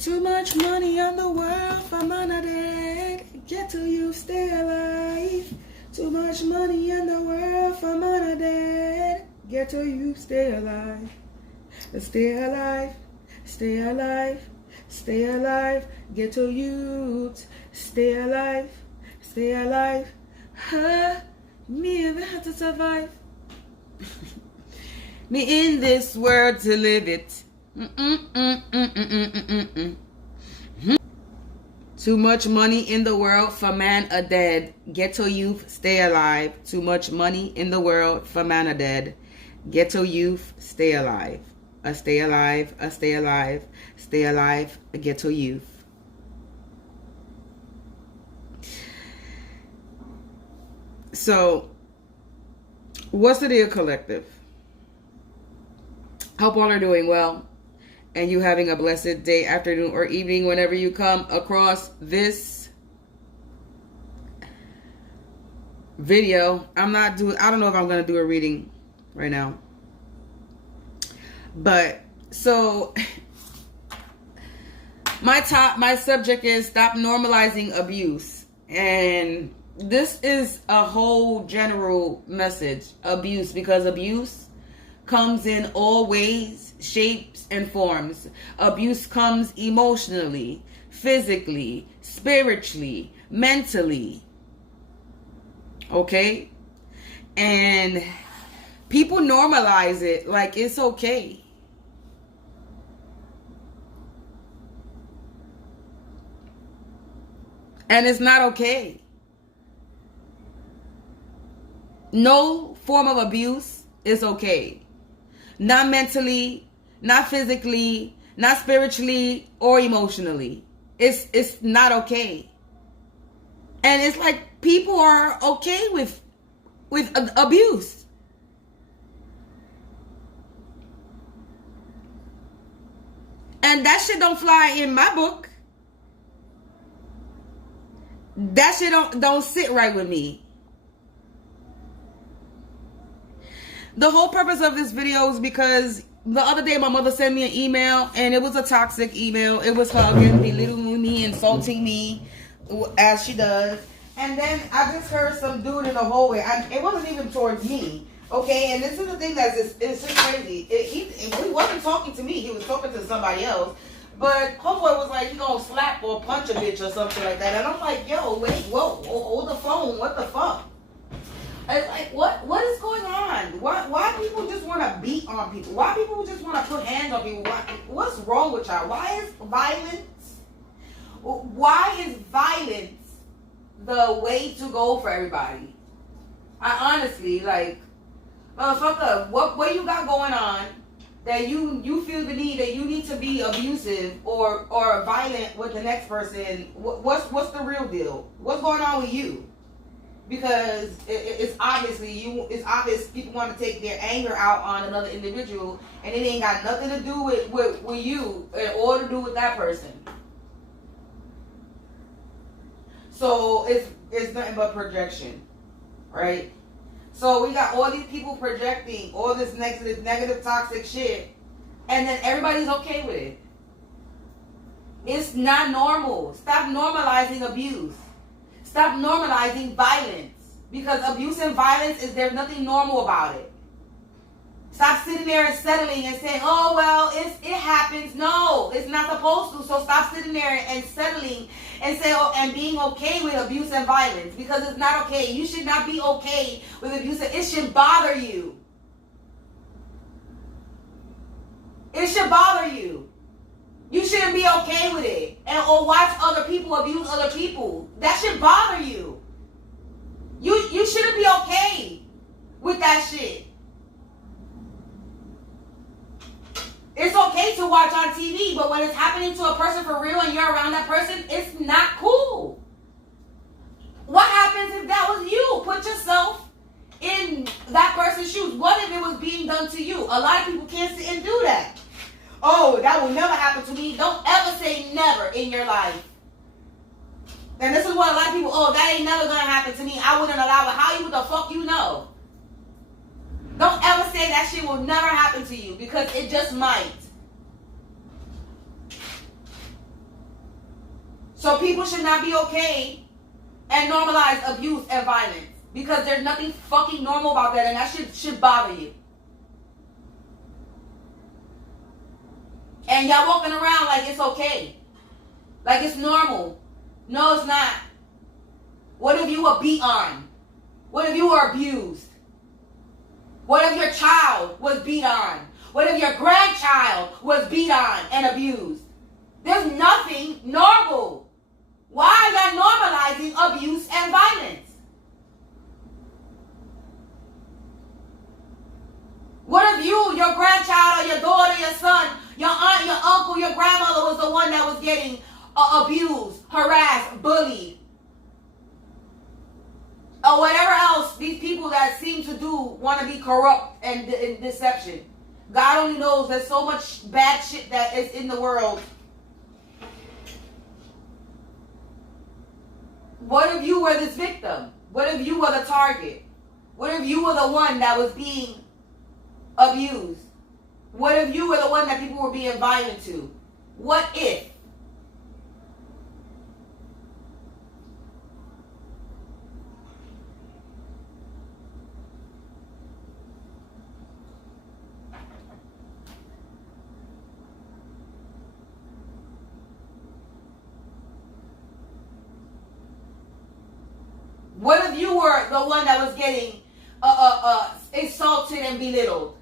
Too much money on the world for money dead. Get to you, stay alive. Too much money in the world for money dead. Get to you, stay alive. Stay alive, stay alive, stay alive. Get to you, stay alive, stay alive. Huh? Me ever had to survive. Me in this world to live it. Too much money in the world for man a dead. Ghetto youth, stay alive. Too much money in the world for man a dead. Ghetto youth, stay alive. A stay alive, a stay alive, stay alive, a ghetto youth. So, what's the deal, collective? Hope all are doing well and you having a blessed day, afternoon, or evening whenever you come across this video. I don't know if I'm going to do a reading right now. But, so, my subject is stop normalizing abuse. And this is a whole general message, abuse, because abuse comes in all ways, shapes, and forms. Abuse comes emotionally, physically, spiritually, mentally. Okay? And people normalize it like it's okay. And it's not okay. No form of abuse is okay. Not mentally, not physically, not spiritually, or emotionally. It's not okay. And it's like people are okay with abuse. And that shit don't fly in my book. That shit don't sit right with me. The whole purpose of this video is because the other day my mother sent me an email and it was a toxic email. It was her again belittling me, insulting me as she does. And then I just heard some dude in the hallway. It wasn't even towards me. Okay, and this is the thing it's just crazy. He wasn't talking to me. He was talking to somebody else. But homeboy was like, he gonna slap or punch a bitch or something like that. And I'm like, yo, wait, whoa, hold the phone. What the fuck? It's like, what is going on? Why people just want to beat on people? Why people just want to put hands on people? What's wrong with y'all? Why is violence the way to go for everybody? I honestly, like, motherfucker, what you got going on that you feel the need that you need to be abusive or violent with the next person? What's the real deal? What's going on with you? Because it's obvious people want to take their anger out on another individual, and it ain't got nothing to do with you or to do with that person. So it's nothing but projection, right? So we got all these people projecting all this negative toxic shit, and then everybody's okay with it. It's not normal. Stop normalizing abuse. Stop normalizing violence, because abuse and violence there's nothing normal about it. Stop sitting there and settling and saying, oh, well, it happens. No, it's not supposed to. So stop sitting there and settling and say, oh, and being okay with abuse and violence, because it's not okay. You should not be okay with abuse. It should bother you. It should bother you. You shouldn't be okay with it, or watch other people abuse other people. That should bother you. You shouldn't be okay with that shit. It's okay to watch on TV, but when it's happening to a person for real and you're around that person, it's not cool. What happens if that was you? Put yourself in that person's shoes. What if it was being done to you? A lot of people can't sit and do that. Oh, that will never happen to me. Don't ever say never in your life. And this is what a lot of people, oh, that ain't never gonna happen to me. I wouldn't allow it. How the fuck you know? Don't ever say that shit will never happen to you, because it just might. So people should not be okay and normalize abuse and violence, because there's nothing fucking normal about that, and that should bother you. And y'all walking around like it's okay, like it's normal. No, it's not. What if you were beat on? What if you were abused? What if your child was beat on? What if your grandchild was beat on and abused? There's nothing normal. Why are y'all normalizing abuse and violence? What if you, your grandchild, or your daughter, your son, your aunt, your uncle, your grandmother was the one that was getting abused, harassed, bullied, or whatever else these people that seem to do want to be corrupt and deception? God only knows there's so much bad shit that is in the world. What if you were this victim? What if you were the target? What if you were the one that was being abused? What if you were the one that people were being violent to? What if? What if you were the one that was getting insulted and belittled?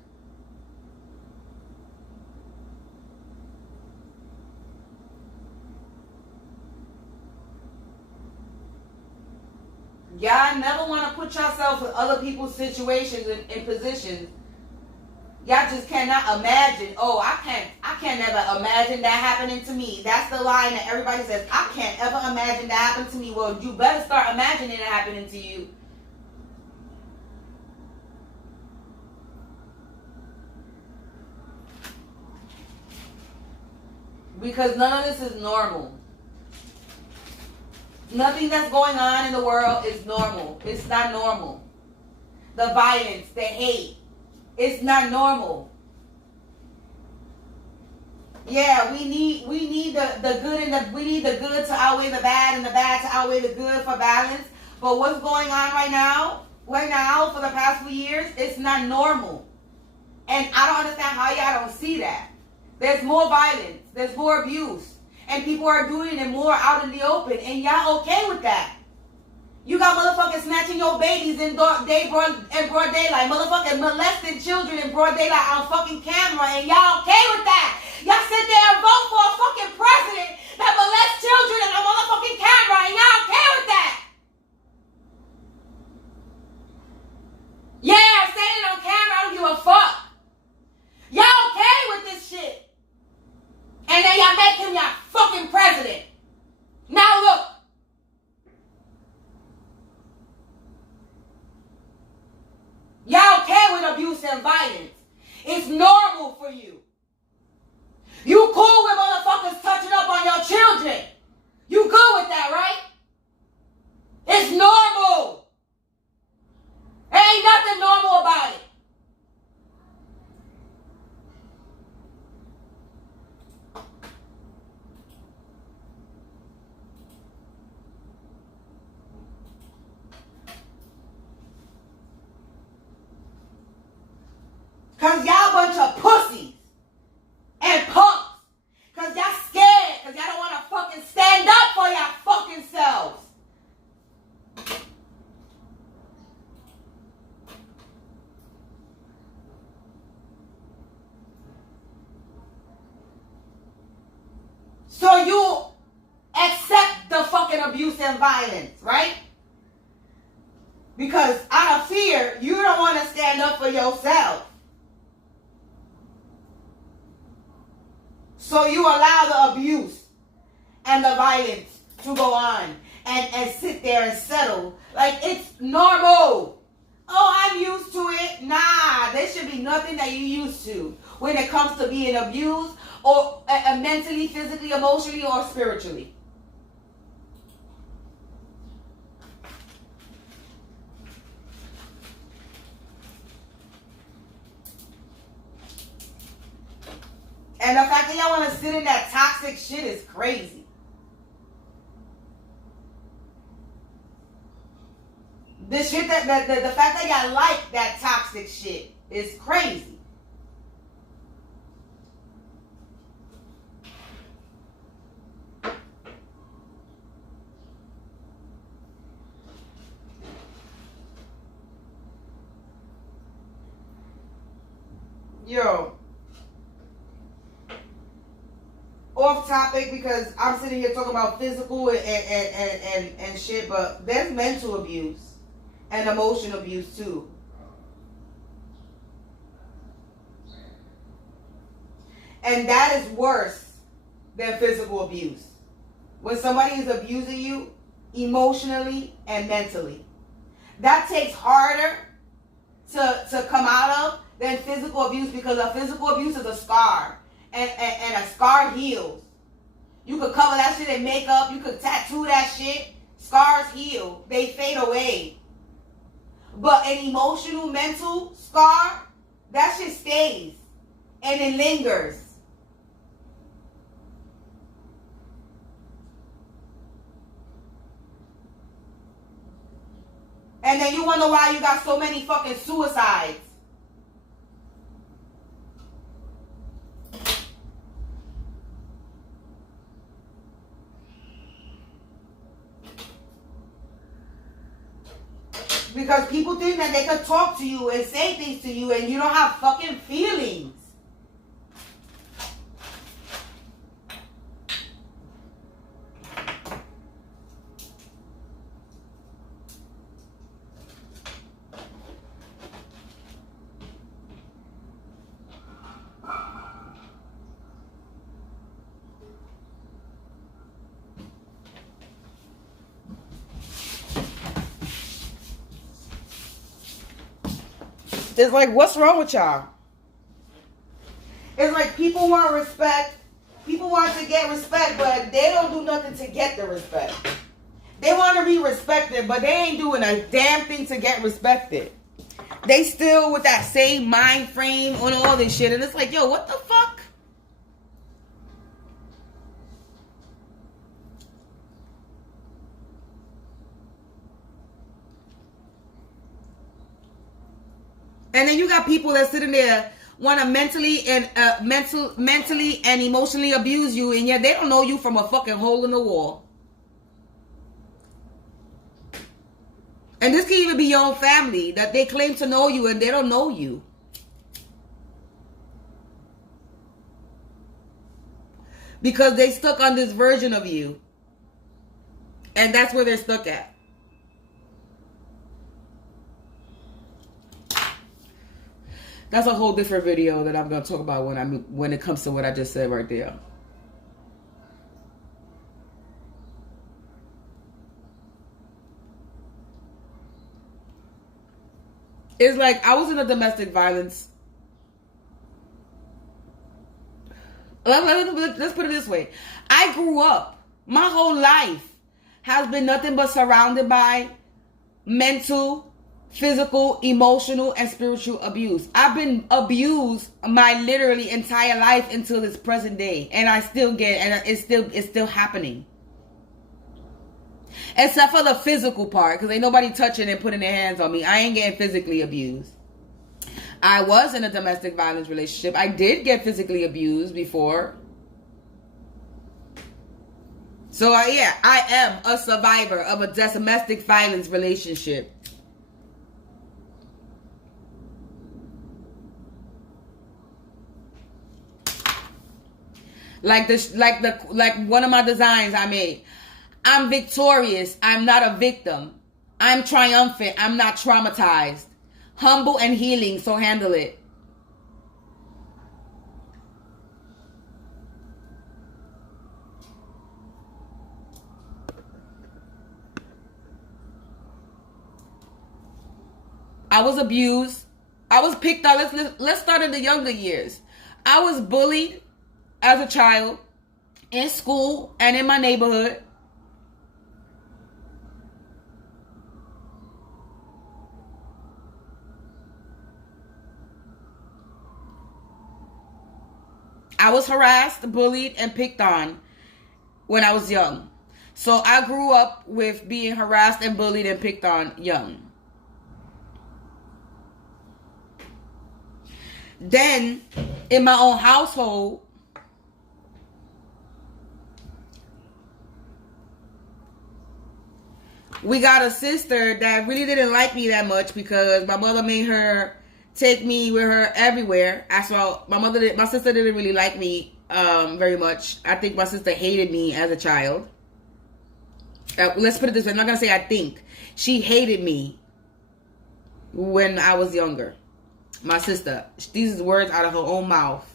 Y'all never want to put yourself in other people's situations and positions. Y'all just cannot imagine. Oh, I can't never imagine that happening to me. That's the line that everybody says. I can't ever imagine that happening to me. Well, you better start imagining it happening to you. Because none of this is normal. Nothing that's going on in the world is normal. It's not normal. The violence, the hate, it's not normal. Yeah, we need the good and we need the good to outweigh the bad and the bad to outweigh the good for balance. But what's going on right now for the past few years, it's not normal. And I don't understand how y'all don't see that. There's more violence, there's more abuse. And people are doing it more out in the open. And y'all okay with that. You got motherfuckers snatching your babies in broad daylight. Motherfuckers molesting children in broad daylight on fucking camera. And y'all okay with that. Y'all sit there and vote for a fucking president that molests children on a motherfucking camera. And y'all okay with that. Yeah, I'm saying it on camera. I don't give a fuck. Y'all okay with this shit. And then y'all make him your fucking president. Now look. Y'all okay with abuse and violence. It's normal for you. You cool with motherfuckers touching up on your children. You good with that, right? It's normal. There ain't nothing normal about it. Because y'all bunch of pussies and punks. Because y'all scared. Because y'all don't want to fucking stand up for y'all fucking selves. So you accept the fucking abuse and violence, right? Because out of fear, you don't want to stand up for yourself. So you allow the abuse and the violence to go on and sit there and settle like it's normal. Oh, I'm used to it. Nah, there should be nothing that you're used to when it comes to being abused or mentally, physically, emotionally, or spiritually. And the fact that y'all want to sit in that toxic shit is crazy. The shit the fact that y'all like that toxic shit is crazy. Yo, off topic because I'm sitting here talking about physical and shit, but there's mental abuse and emotional abuse too. And that is worse than physical abuse. When somebody is abusing you emotionally and mentally, that takes harder to come out of than physical abuse, because a physical abuse is a scar, and a scar heals. You could cover that shit in makeup, you could tattoo that shit, scars heal, they fade away. But an emotional, mental scar, that shit stays and it lingers. And then you wonder why you got so many fucking suicides. Because people think that they could talk to you and say things to you and you don't have fucking feelings. It's like, what's wrong with y'all? It's like people want respect. People want to get respect, but they don't do nothing to get the respect. They want to be respected, but they ain't doing a damn thing to get respected. They still with that same mind frame on all this shit. And it's like, yo, what the fuck? And then you got people that sitting there want to mentally and emotionally abuse you, and yet they don't know you from a fucking hole in the wall. And this can even be your own family that they claim to know you and they don't know you. Because they stuck on this version of you. And that's where they're stuck at. That's a whole different video that I'm going to talk about when it comes to what I just said right there. It's like I was in a domestic violence. Let's put it this way. I grew up. My whole life has been nothing but surrounded by mental, physical, emotional, and spiritual abuse. I've been abused my literally entire life until this present day, and I still get, and it's still happening. Except for the physical part, because ain't nobody touching and putting their hands on me. I ain't getting physically abused. I was in a domestic violence relationship. I did get physically abused before. So I am a survivor of a domestic violence relationship. Like one of my designs I made. I'm victorious. I'm not a victim. I'm triumphant. I'm not traumatized. Humble and healing, so handle it. I was abused. I was picked on. Let's start in the younger years. I was bullied as a child in school and in my neighborhood. I was harassed, bullied, and picked on when I was young. So I grew up with being harassed and bullied and picked on young. Then, in my own household, we got a sister that really didn't like me that much because my mother made her take me with her everywhere. As well, my sister didn't really like me very much. I think my sister hated me as a child. Let's put it this way. I'm not going to say I think. She hated me when I was younger. My sister. These are words out of her own mouth.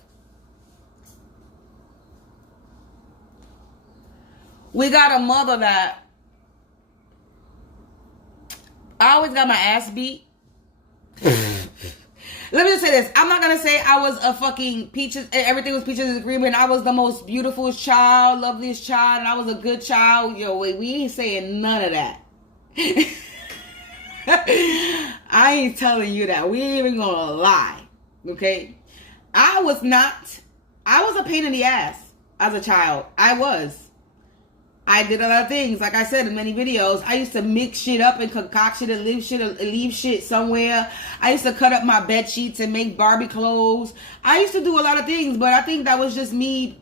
We got a mother that I always got my ass beat. Let me just say this. I'm not going to say I was a fucking peaches. Everything was peaches and cream. And I was the most beautiful child, loveliest child. And I was a good child. Yo, wait, we ain't saying none of that. I ain't telling you that. We ain't even going to lie. Okay? I was a pain in the ass as a child. I did a lot of things. Like I said in many videos, I used to mix shit up and concoct shit and leave shit somewhere. I used to cut up my bed sheets and make Barbie clothes. I used to do a lot of things, but I think that was just me,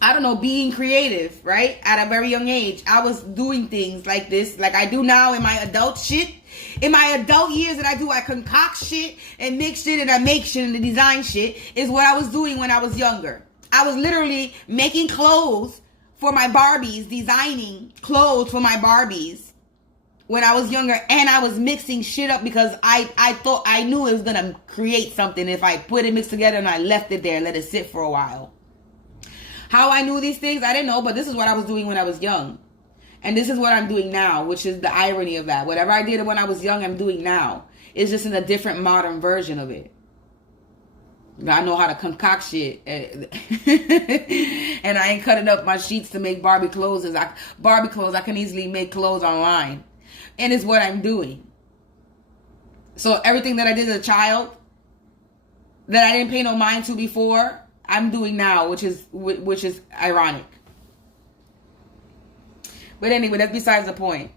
I don't know, being creative, right? At a very young age, I was doing things like this, like I do now in my adult shit. In my adult years that I concoct shit and mix shit and I make shit and the design shit is what I was doing when I was younger. I was literally making clothes for my Barbies, designing clothes for my Barbies when I was younger, and I was mixing shit up because I thought I knew it was gonna create something if I put it mixed together and I left it there and let it sit for a while. How I knew these things, I didn't know, but this is what I was doing when I was young. And this is what I'm doing now, which is the irony of that. Whatever I did when I was young, I'm doing now. It's just in a different modern version of it. I know how to concoct shit. And I ain't cutting up my sheets to make Barbie clothes. I can easily make clothes online. And it's what I'm doing. So everything that I did as a child that I didn't pay no mind to before, I'm doing now, which is ironic. But anyway, that's besides the point.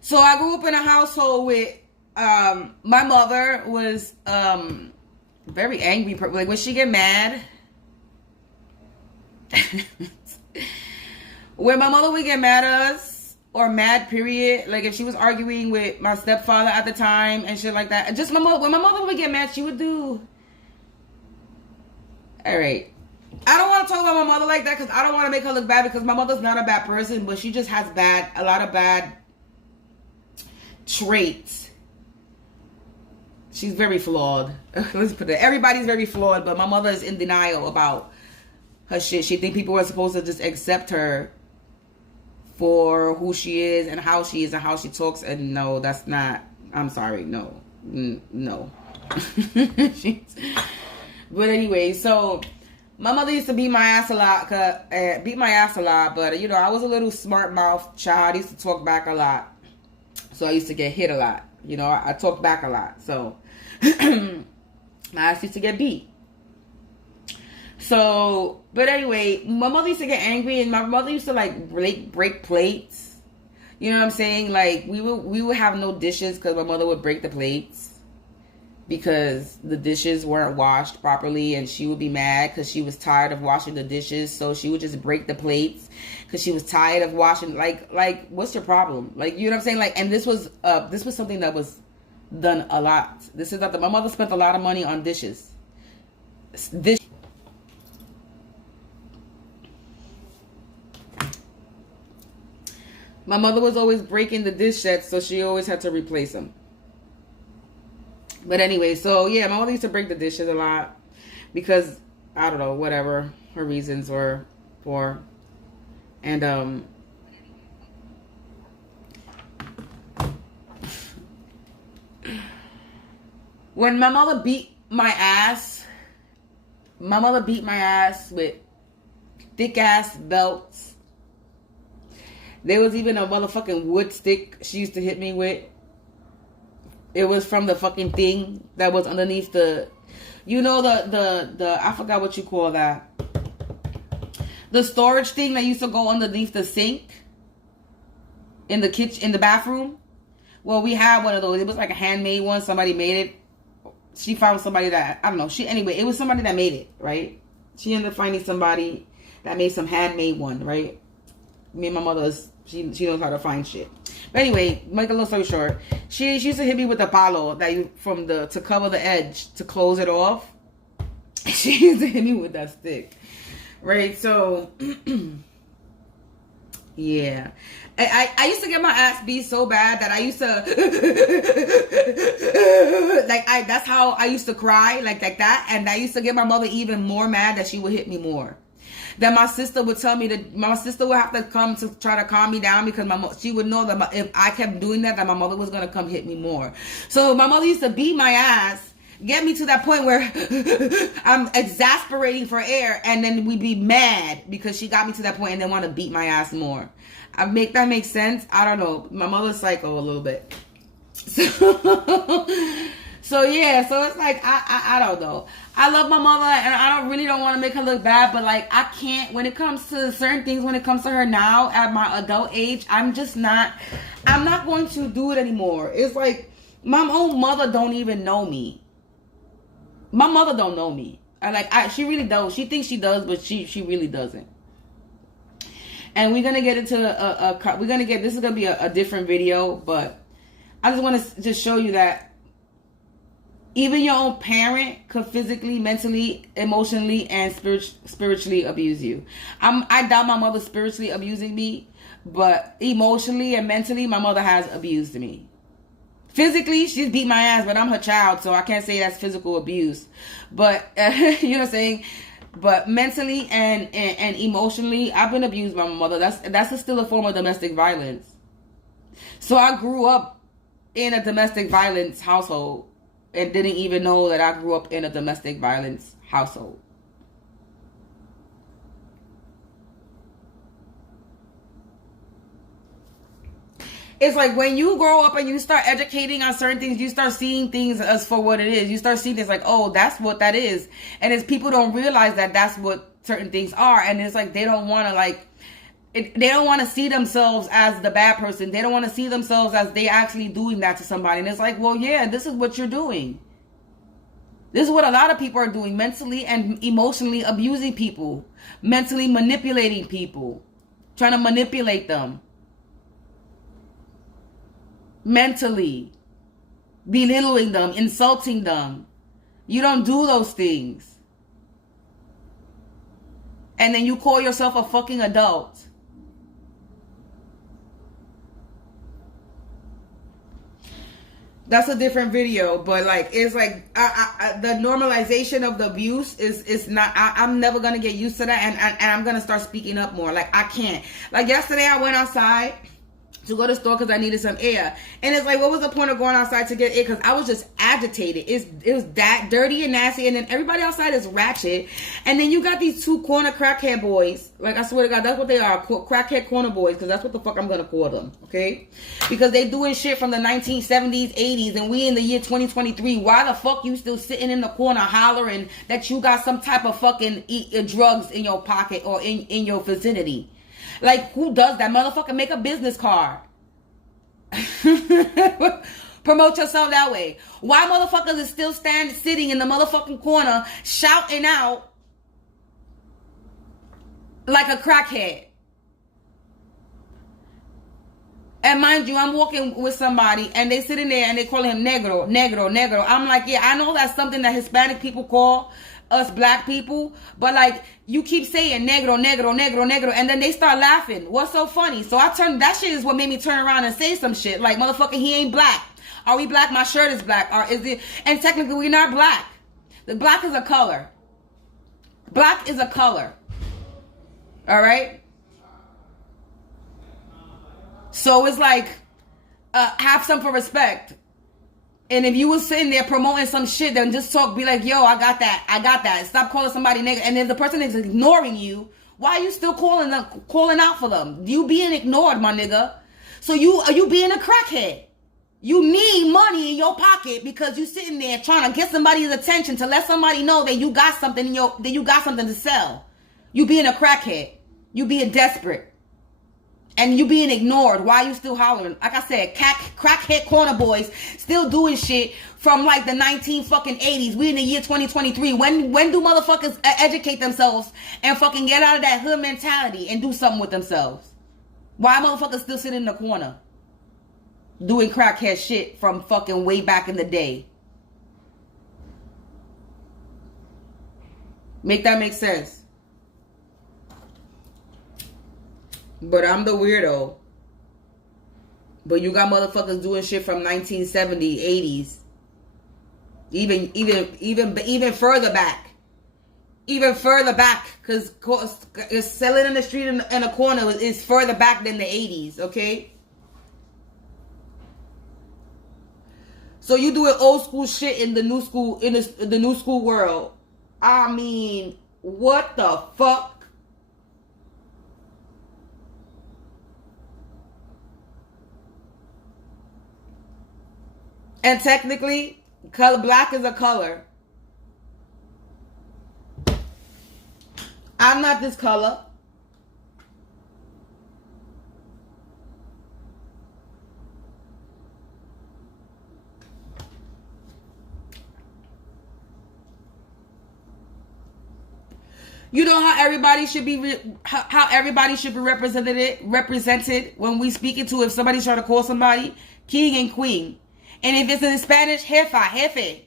So I grew up in a household with my mother was very angry. Like when she get mad, when my mother would get mad at us or mad period, like if she was arguing with my stepfather at the time and shit like that, just when my mother would get mad, she would do, all right, I don't want to talk about my mother like that because I don't want to make her look bad, because my mother's not a bad person, but she just has a lot of bad traits. She's very flawed. Let's put it. Everybody's very flawed, but my mother is in denial about her shit. She thinks people are supposed to just accept her for who she is and how she is and how she talks. And no, that's not. I'm sorry. No. No. But anyway, so my mother used to beat my ass a lot. But, you know, I was a little smart mouth child. I used to talk back a lot. So I used to get hit a lot. You know, I talked back a lot. So my ass used to get beat. So, but anyway, my mother used to get angry, and my mother used to like break plates. You know what I'm saying? Like we would have no dishes because my mother would break the plates because the dishes weren't washed properly, and she would be mad because she was tired of washing the dishes. So she would just break the plates because she was tired of washing. Like what's your problem? Like, you know what I'm saying? Like, and this was something that was done a lot. This is not my mother spent a lot of money on dishes. My mother was always breaking the dish sets, so she always had to replace them. But anyway, so yeah, my mother used to break the dishes a lot because, I don't know, whatever her reasons were for. And when my mother beat my ass with thick ass belts. There was even a motherfucking wood stick she used to hit me with. It was from the fucking thing that was underneath the, you know, the I forgot what you call that. The storage thing that used to go underneath the sink in the kitchen, in the bathroom. Well, we had one of those. It was like a handmade one. Somebody made it. she found somebody that, I don't know, anyway, it was somebody that made it, right? She ended up finding somebody that made some handmade one, right? Me and my mother, she knows how to find shit. But anyway, make a long story short, she used to hit me with the palo that to cover the edge, to close it off. She used to hit me with that stick, right? So, yeah. I used to get my ass beat so bad that I used to that's how I used to cry, like that, and I used to get my mother even more mad that she would hit me more. Then my sister would tell me that my sister would have to come to try to calm me down, because she would know that if I kept doing that my mother was gonna come hit me more. So my mother used to beat my ass, get me to that point where I'm exasperating for air, and then we'd be mad because she got me to that point and then want to beat my ass more. That makes sense? I don't know. My mother's psycho a little bit. So yeah, so it's like, I don't know. I love my mother, and I really don't want to make her look bad, but like, I can't, when it comes to certain things, when it comes to her now at my adult age, I'm not going to do it anymore. It's like, my own mother don't even know me. My mother don't know me. She really don't. She thinks she does, but she really doesn't. And we're gonna get into this is gonna be a different video, but I just want to just show you that even your own parent could physically, mentally, emotionally, and spiritually abuse you. I doubt my mother spiritually abusing me, but emotionally and mentally, my mother has abused me. Physically, she's beat my ass, but I'm her child, so I can't say that's physical abuse. But, you know what I'm saying? But mentally and emotionally, I've been abused by my mother. That's still a form of domestic violence. So I grew up in a domestic violence household and didn't even know that I grew up in a domestic violence household. It's like when you grow up and you start educating on certain things, you start seeing things as for what it is. You start seeing things like, oh, that's what that is. And it's people don't realize that that's what certain things are. And it's like they don't want to they don't want to see themselves as the bad person. They don't want to see themselves as they actually doing that to somebody. And it's like, well, yeah, this is what you're doing. This is what a lot of people are doing, mentally and emotionally abusing people, mentally manipulating people, trying to manipulate them. Mentally belittling them, insulting them. You don't do those things. And then you call yourself a fucking adult. That's a different video, but like, it's like the normalization of the abuse is not, I'm never gonna get used to that, and I'm gonna start speaking up more. Like, I can't. Like yesterday I went outside to go to the store because I needed some air. And it's like, what was the point of going outside to get air? Because I was just agitated. It was that dirty and nasty. And then everybody outside is ratchet. And then you got these two corner crackhead boys. Like, I swear to God, that's what they are. Crackhead corner boys. Because that's what the fuck I'm going to call them. Okay? Because they doing shit from the 1970s, 80s. And we in the year 2023. Why the fuck you still sitting in the corner hollering that you got some type of fucking drugs in your pocket or in your vicinity? Like, who does that? Motherfucker, make a business card. Promote yourself that way. Why motherfuckers is still sitting in the motherfucking corner shouting out like a crackhead? And mind you, I'm walking with somebody and they sitting there and they calling him negro, negro, negro. I'm like, yeah, I know that's something that Hispanic people call us black people, but like, you keep saying negro, negro, negro, negro, and then they start laughing. What's so funny? So that shit is what made me turn around and say some shit like, motherfucker, he ain't black. Are we black? My shirt is black. Or is it? And technically we're not black. The black is a color. Black is a color. All right. So it's like, have some for respect. And if you was sitting there promoting some shit, then just talk, be like, yo, I got that. Stop calling somebody nigga. And if the person is ignoring you, why are you still calling out for them? You being ignored, my nigga. So are you being a crackhead? You need money in your pocket because you sitting there trying to get somebody's attention to let somebody know that you got something that you got something to sell. You being a crackhead. You being desperate. and you being ignored. Why you still hollering? Like I said, crackhead corner boys still doing shit from like the 1980s. We in the year 2023. When do motherfuckers educate themselves and fucking get out of that hood mentality and do something with themselves? Why motherfuckers still sitting in the corner doing crackhead shit from fucking way back in the day? Make that make sense? But I'm the weirdo. But you got motherfuckers doing shit from 1970s, 80s. Even further back. Even further back. Because selling in the street in a corner is further back than the 80s, okay? So you doing old school shit in the new school, in the new school world. I mean, what the fuck? And technically, black is a color. I'm not this color. You know how everybody should be how everybody should be represented when we speak into, if somebody's trying to call somebody king and queen. And if it's in Spanish, jefe.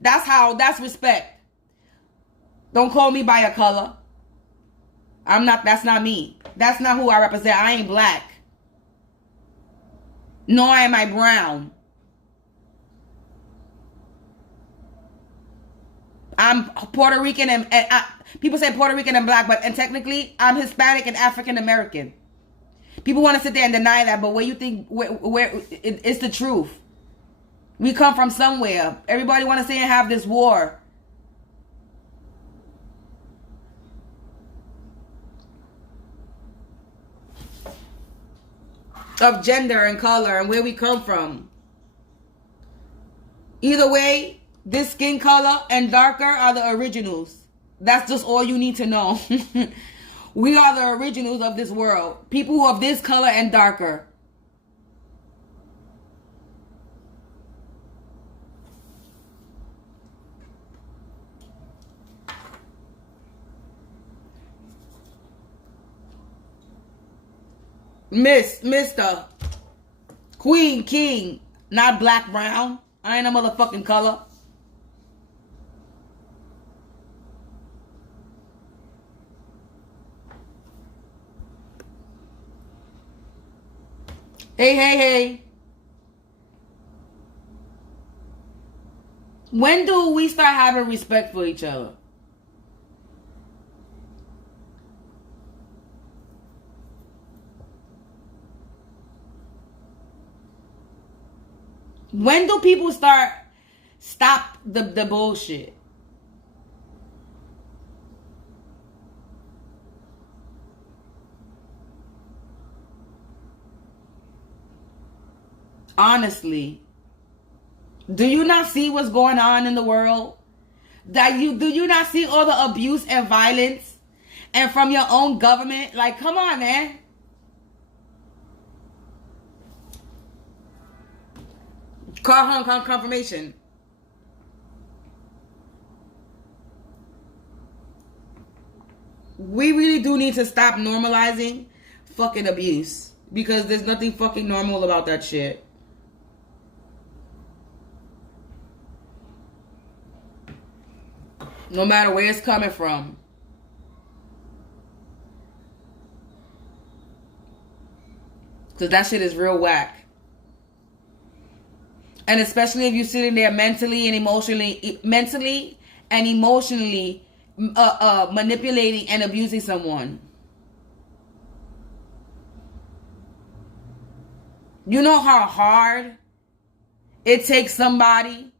That's respect. Don't call me by a color. That's not me. That's not who I represent. I ain't black. Nor am I brown. I'm Puerto Rican and people say Puerto Rican and black, and technically I'm Hispanic and African American. People want to sit there and deny that, but where you think where it's the truth. We come from somewhere. Everybody want to say and have this war of gender and color and where we come from. Either way, this skin color and darker are the originals. That's just all you need to know. We are the originals of this world. People who are of this color and darker. Mr. Queen, king, not black, brown. I ain't a motherfucking color. Hey. When do we start having respect for each other? When do people stop the bullshit? Honestly, do you not see what's going on in the world? Do you not see all the abuse and violence, and from your own government? Like, come on, man. Call home confirmation. We really do need to stop normalizing fucking abuse, because there's nothing fucking normal about that shit. No matter where it's coming from. Because that shit is real whack. And especially if you're sitting there mentally and emotionally manipulating and abusing someone. You know how hard it takes somebody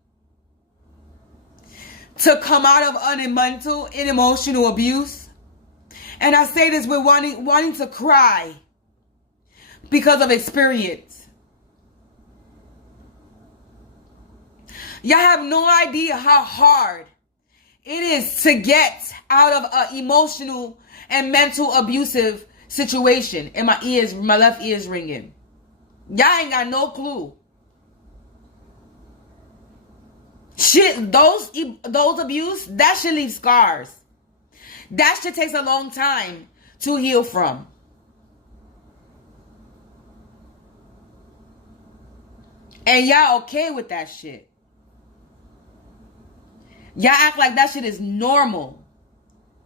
to come out of mental and emotional abuse? And I say this with wanting to cry because of experience. Y'all have no idea how hard it is to get out of an emotional and mental abusive situation, and my left ear is ringing. Y'all ain't got no clue. Shit, those abuse, that shit leaves scars. That shit takes a long time to heal from. And y'all okay with that shit. Y'all act like that shit is normal.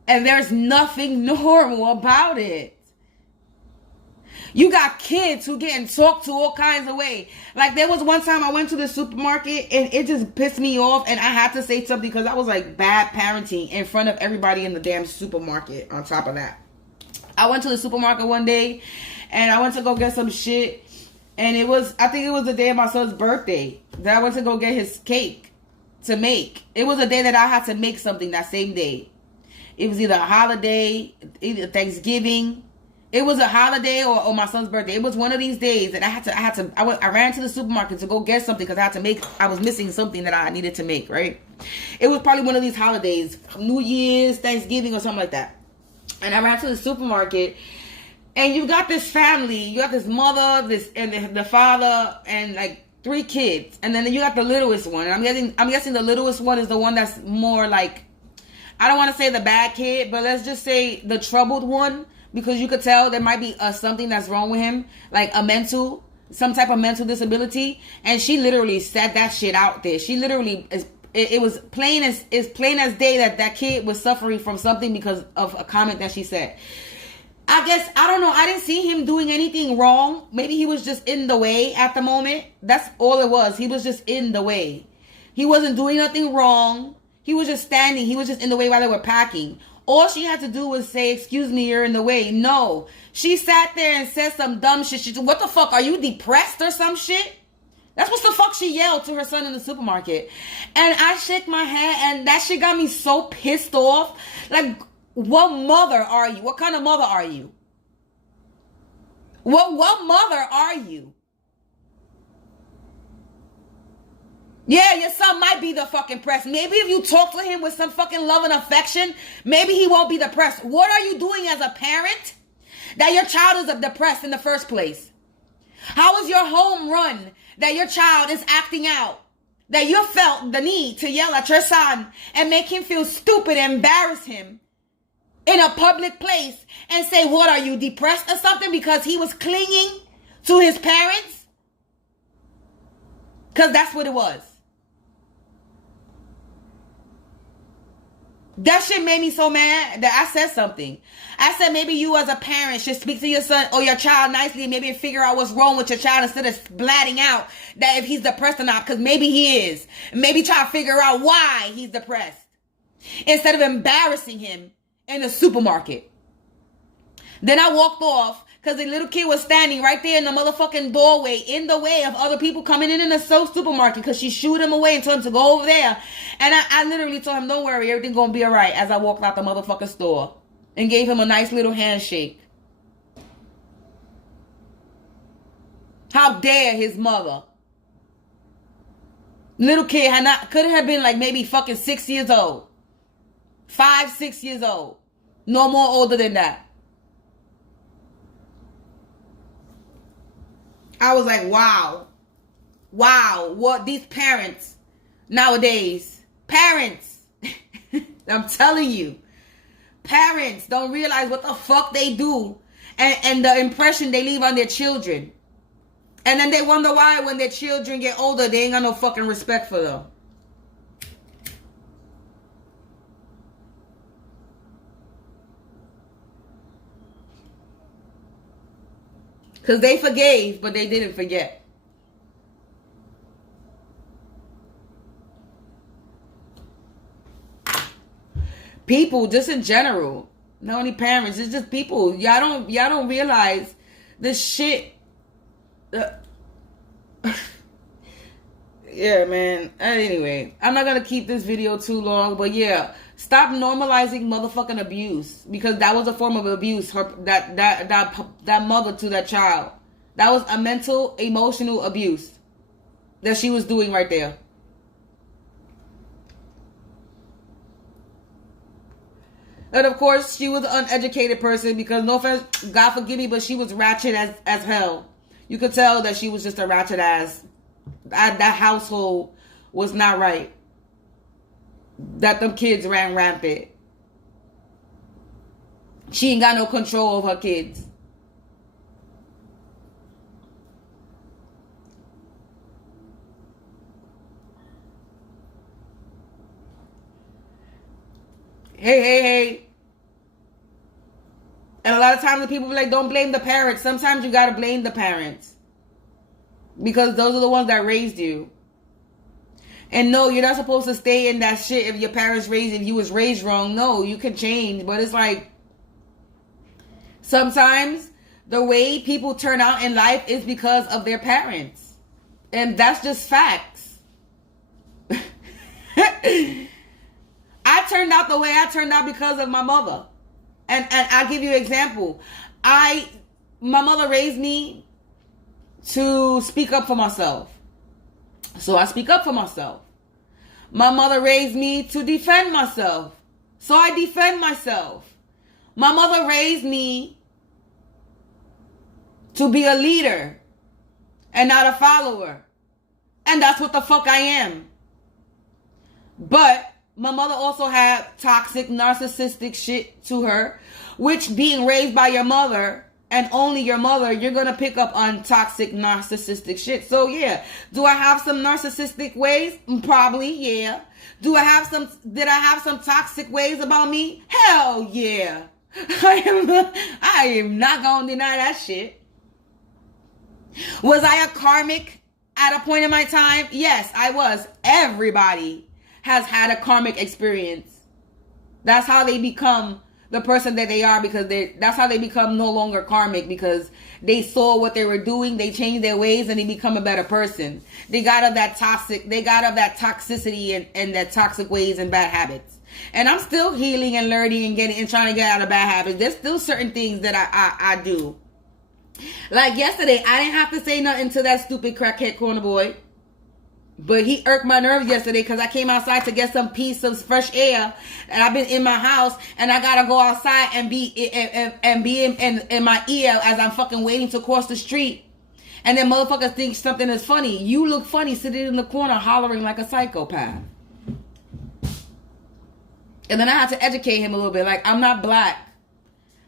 And there's nothing normal about it. You got kids who getting talked to all kinds of ways. Like, there was one time I went to the supermarket and it just pissed me off, and I had to say something because I was like bad parenting in front of everybody in the damn supermarket. On top of that, I went to the supermarket one day and I went to go get some shit, and I think it was the day of my son's birthday that I went to go get his cake to make. It was a day that I had to make something that same day. It was either a holiday, either Thanksgiving. It was a holiday or my son's birthday. It was one of these days that I ran to the supermarket to go get something because I was missing something that I needed to make, right? It was probably one of these holidays, New Year's, Thanksgiving, or something like that. And I ran to the supermarket, and you got this family, you got this mother, and the father, and like 3 kids. And then you got the littlest one. And I'm guessing the littlest one is the one that's more like, I don't want to say the bad kid, but let's just say the troubled one. Because you could tell there might be something that's wrong with him, like some type of mental disability. And she literally said that shit out there. She literally, it was plain as day that kid was suffering from something because of a comment that she said. I guess, I don't know, I didn't see him doing anything wrong. Maybe he was just in the way at the moment. That's all it was. He was just in the way. He wasn't doing nothing wrong. He was just standing. He was just in the way while they were packing. All she had to do was say, excuse me, you're in the way. No. She sat there and said some dumb shit. She said, what the fuck? Are you depressed or some shit? That's what the fuck she yelled to her son in the supermarket. And I shook my head, and that shit got me so pissed off. Like, what mother are you? What kind of mother are you? What mother are you? Yeah, your son might be the fucking depressed. Maybe if you talk to him with some fucking love and affection, maybe he won't be depressed. What are you doing as a parent that your child is depressed in the first place? How is your home run that your child is acting out? That you felt the need to yell at your son and make him feel stupid and embarrass him in a public place and say, what, are you depressed or something because he was clinging to his parents? Because that's what it was. That shit made me so mad that I said something. I said maybe you as a parent should speak to your son or your child nicely and maybe figure out what's wrong with your child instead of blatting out that if he's depressed or not, because maybe he is. Maybe try to figure out why he's depressed instead of embarrassing him in the supermarket. Then I walked off because the little kid was standing right there in the motherfucking doorway in the way of other people coming in the supermarket because she shooed him away and told him to go over there. And I literally told him, don't worry, everything's going to be all right, as I walked out the motherfucking store and gave him a nice little handshake. How dare his mother? Little kid couldn't have been like maybe fucking 6 years old. 5, 6 years old. No more older than that. I was like, wow. Wow. What these parents nowadays. Parents. I'm telling you. Parents don't realize what the fuck they do. And the impression they leave on their children. And then they wonder why when their children get older, they ain't got no fucking respect for them. Because they forgave, but they didn't forget. People, just in general. Not only parents, it's just people. Y'all don't realize the shit. Yeah, man. Anyway, I'm not going to keep this video too long, but yeah. Stop normalizing motherfucking abuse, because that was a form of abuse. That mother to that child, that was a mental, emotional abuse that she was doing right there. And of course, she was an uneducated person because, no offense, God forgive me, but she was ratchet as hell. You could tell that she was just a ratchet ass. That household was not right. That them kids ran rampant. She ain't got no control of her kids. Hey. And a lot of times the people be like, don't blame the parents. Sometimes you gotta blame the parents. Because those are the ones that raised you. And no, you're not supposed to stay in that shit if your parents raised you, if you was raised wrong. No, you can change. But it's like, sometimes the way people turn out in life is because of their parents. And that's just facts. I turned out the way I turned out because of my mother. And I'll give you an example. My mother raised me to speak up for myself. So I speak up for myself. My mother raised me to defend myself. So I defend myself. My mother raised me to be a leader and not a follower. And that's what the fuck I am. But my mother also had toxic, narcissistic shit to her, which being raised by your mother and only your mother, you're going to pick up on toxic, narcissistic shit. So yeah, do I have some narcissistic ways? Probably, yeah. Did I have some toxic ways about me? Hell yeah. I am not going to deny that shit. Was I a karmic at a point in my time? Yes, I was. Everybody has had a karmic experience. That's how they become the person that they are, because that's how they become no longer karmic, because they saw what they were doing, they changed their ways, and they become a better person. They got out of that toxicity and that toxic ways and bad habits. And I'm still healing and learning and trying to get out of bad habits. There's still certain things that I do. Like yesterday, I didn't have to say nothing to that stupid crackhead corner boy. But he irked my nerves yesterday because I came outside to get some peace, some fresh air. And I've been in my house and I gotta go outside and be in my ear as I'm fucking waiting to cross the street. And then motherfuckers think something is funny. You look funny sitting in the corner hollering like a psychopath. And then I had to educate him a little bit. Like, I'm not black.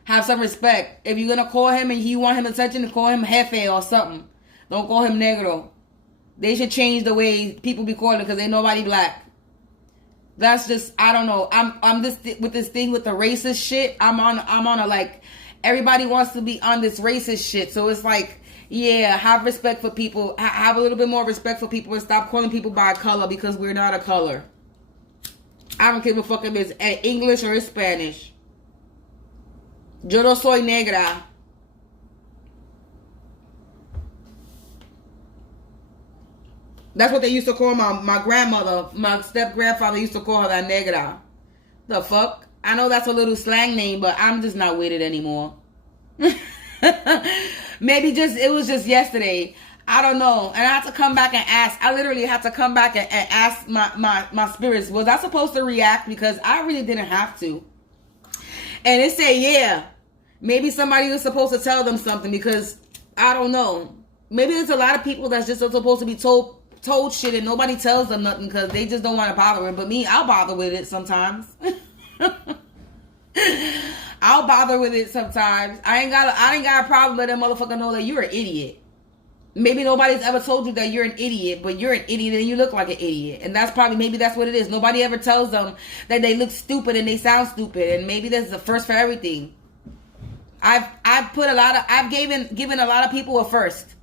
Have some respect. If you're gonna call him and you want him attention, call him Jefe or something. Don't call him Negro. They should change the way people be calling because ain't nobody black. That's just, I don't know. I'm this with this thing with the racist shit. I'm on a like, everybody wants to be on this racist shit. So it's like, yeah, have respect for people. Have a little bit more respect for people and stop calling people by color because we're not a color. I don't give a fuck if it's English or it's Spanish. Yo no soy negra. That's what they used to call my grandmother. My step-grandfather used to call her that negra. The fuck? I know that's a little slang name, but I'm just not with it anymore. Maybe it was just yesterday. I don't know. And I had to come back and ask. I literally had to come back and ask my spirits, was I supposed to react? Because I really didn't have to. And it said, yeah. Maybe somebody was supposed to tell them something because, I don't know. Maybe there's a lot of people that's just supposed to be told shit and nobody tells them nothing because they just don't want to bother it. But me, I'll bother with it sometimes. I'll bother with it sometimes. I ain't got a problem letting a motherfucker know that you're an idiot. Maybe nobody's ever told you that you're an idiot, but you're an idiot and you look like an idiot. And maybe that's what it is. Nobody ever tells them that they look stupid and they sound stupid. And maybe this is the first for everything. I've given a lot of people a first.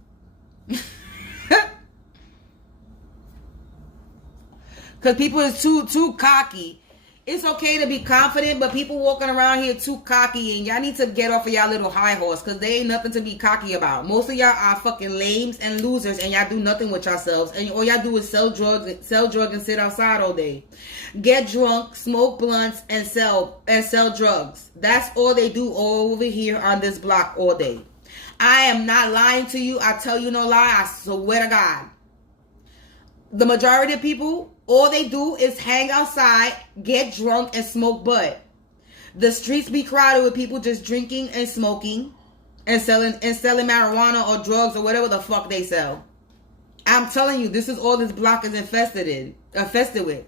Because people is too cocky. It's okay to be confident, but people walking around here too cocky, and y'all need to get off of y'all little high horse, because there ain't nothing to be cocky about. Most of y'all are fucking lames and losers, and y'all do nothing with yourselves, and all y'all do is sell drugs and sit outside all day. Get drunk, smoke blunts, and sell drugs. That's all they do all over here on this block all day. I am not lying to you. I tell you no lie. I swear to God. The majority of people, all they do is hang outside, get drunk, and smoke bud. The streets be crowded with people just drinking and smoking and selling marijuana or drugs or whatever the fuck they sell. I'm telling you, this is all this block is infested with.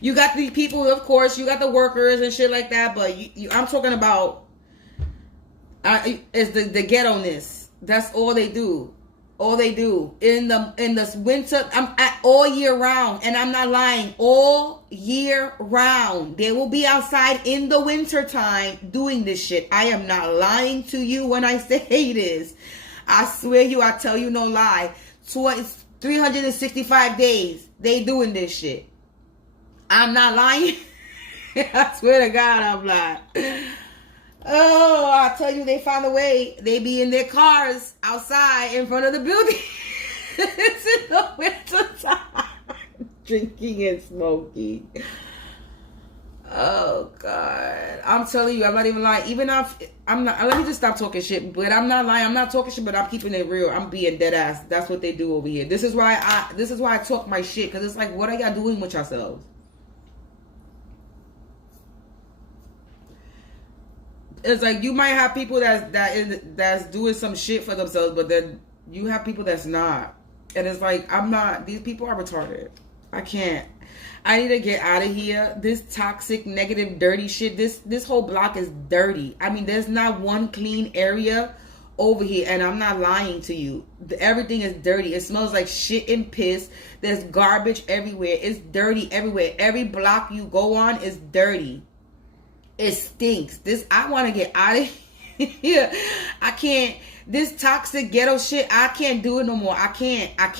You got these people, of course, you got the workers and shit like that, but I'm talking about it's the ghetto-ness. That's all they do. All they do in the winter. I'm at all year round, and I'm not lying. All year round, they will be outside in the winter time doing this shit. I am not lying to you when I say this. I swear you, I tell you no lie. 365 days they doing this shit. I'm not lying. I swear to God, I'm not. Oh, I tell you, they find a way. They be in their cars outside in front of the building. It's in the winter time. Drinking and smoking. Oh, God. I'm telling you, I'm not even lying. Even if I'm not, let me just stop talking shit. But I'm not lying. I'm not talking shit, but I'm keeping it real. I'm being dead ass. That's what they do over here. This is why I talk my shit. Because it's like, what are y'all doing with yourselves? It's like you might have people that's doing some shit for themselves, but then you have people that's not. And it's like, I'm not. These people are retarded. I can't. I need to get out of here. This toxic, negative, dirty shit. This whole block is dirty. I mean, there's not one clean area over here, and I'm not lying to you. Everything is dirty. It smells like shit and piss. There's garbage everywhere. It's dirty everywhere. Every block you go on is dirty. It stinks. I want to get out of here. I can't. This toxic ghetto shit, I can't do it no more. I can't. I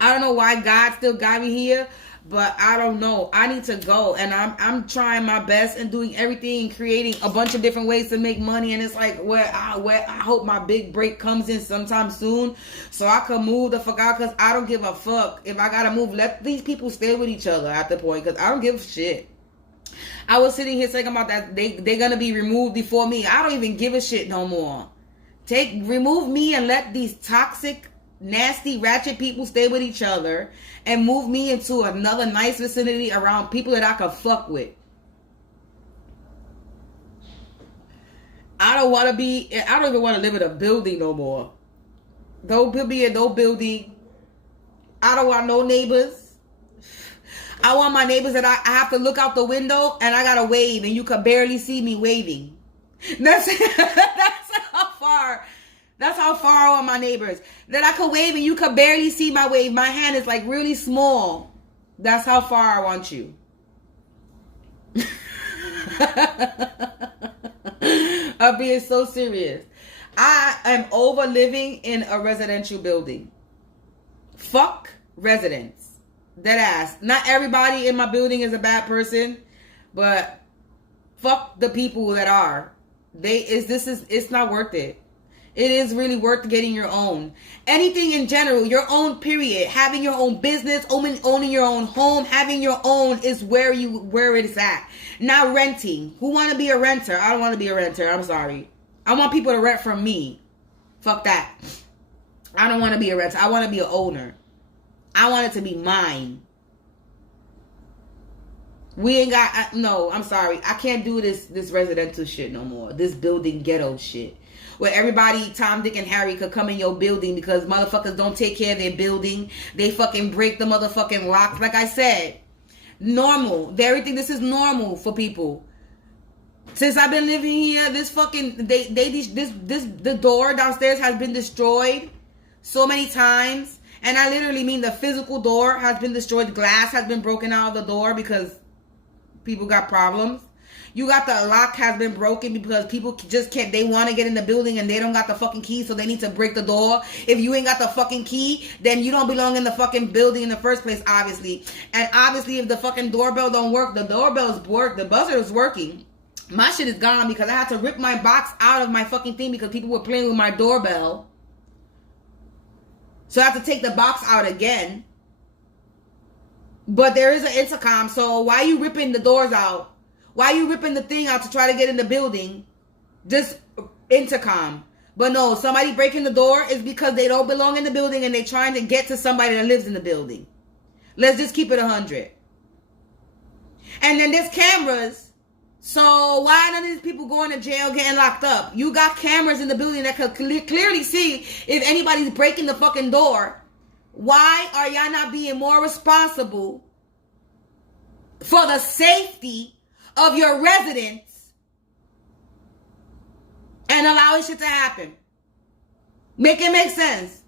don't know why God still got me here, but I don't know. I need to go, and I'm trying my best and doing everything, creating a bunch of different ways to make money. And it's like where I hope my big break comes in sometime soon, so I can move the fuck out. Cause I don't give a fuck if I gotta move. Let these people stay with each other at the point. Cause I don't give a shit. I was sitting here thinking about that they're gonna be removed before me. I don't even give a shit no more. Remove me and let these toxic, nasty, ratchet people stay with each other and move me into another nice vicinity around people that I can fuck with. I don't even want to live in a building no more. Don't be in no building. I don't want no neighbors. I want my neighbors that I have to look out the window and I gotta wave and you can barely see me waving. That's how far I want my neighbors. That I can wave and you can barely see my wave. My hand is like really small. That's how far I want you. I'm being so serious. I am over living in a residential building. Fuck residents. Dead ass. Not everybody in my building is a bad person, but fuck the people that are. It's not worth it. It is really worth getting your own. Anything in general, your own period. Having your own business, owning your own home, having your own is where it is at. Not renting. Who want to be a renter? I don't want to be a renter. I'm sorry. I want people to rent from me. Fuck that. I don't want to be a renter. I want to be an owner. I want it to be mine. We ain't got... No, I'm sorry. I can't do this residential shit no more. This building ghetto shit. Where everybody, Tom, Dick, and Harry could come in your building because motherfuckers don't take care of their building. They fucking break the motherfucking locks. Like I said, normal. This is normal for people. Since I've been living here, this fucking... the door downstairs has been destroyed so many times. And I literally mean the physical door has been destroyed. Glass has been broken out of the door because people got problems. You got the lock has been broken because people just can't. They want to get in the building and they don't got the fucking key, so they need to break the door. If you ain't got the fucking key, then you don't belong in the fucking building in the first place, obviously. And obviously, if the fucking doorbell don't work, the doorbell's work, the buzzer is working. My shit is gone because I had to rip my box out of my fucking thing because people were playing with my doorbell. So I have to take the box out again. But there is an intercom. So why are you ripping the doors out? Why are you ripping the thing out to try to get in the building? Just intercom. But no, somebody breaking the door is because they don't belong in the building and they're trying to get to somebody that lives in the building. Let's just keep it 100. And then there's cameras. So why none of these people going to jail getting locked up? You got cameras in the building that could clearly see if anybody's breaking the fucking door. Why are y'all not being more responsible for the safety of your residents and allowing shit to happen? Make it make sense.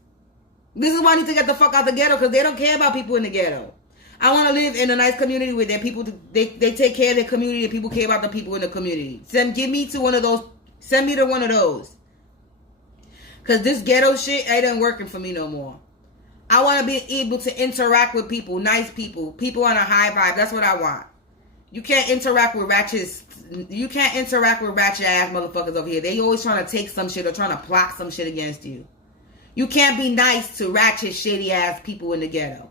This is why I need to get the fuck out the ghetto, because they don't care about people in the ghetto. I want to live in a nice community where their people, they take care of their community and people care about the people in the community. Send me to one of those. Because this ghetto shit ain't working for me no more. I want to be able to interact with people, nice people, people on a high vibe. That's what I want. You can't interact with ratchet. You can't interact with ratchet ass motherfuckers over here. They always trying to take some shit or trying to plot some shit against you. You can't be nice to ratchet, shady ass people in the ghetto.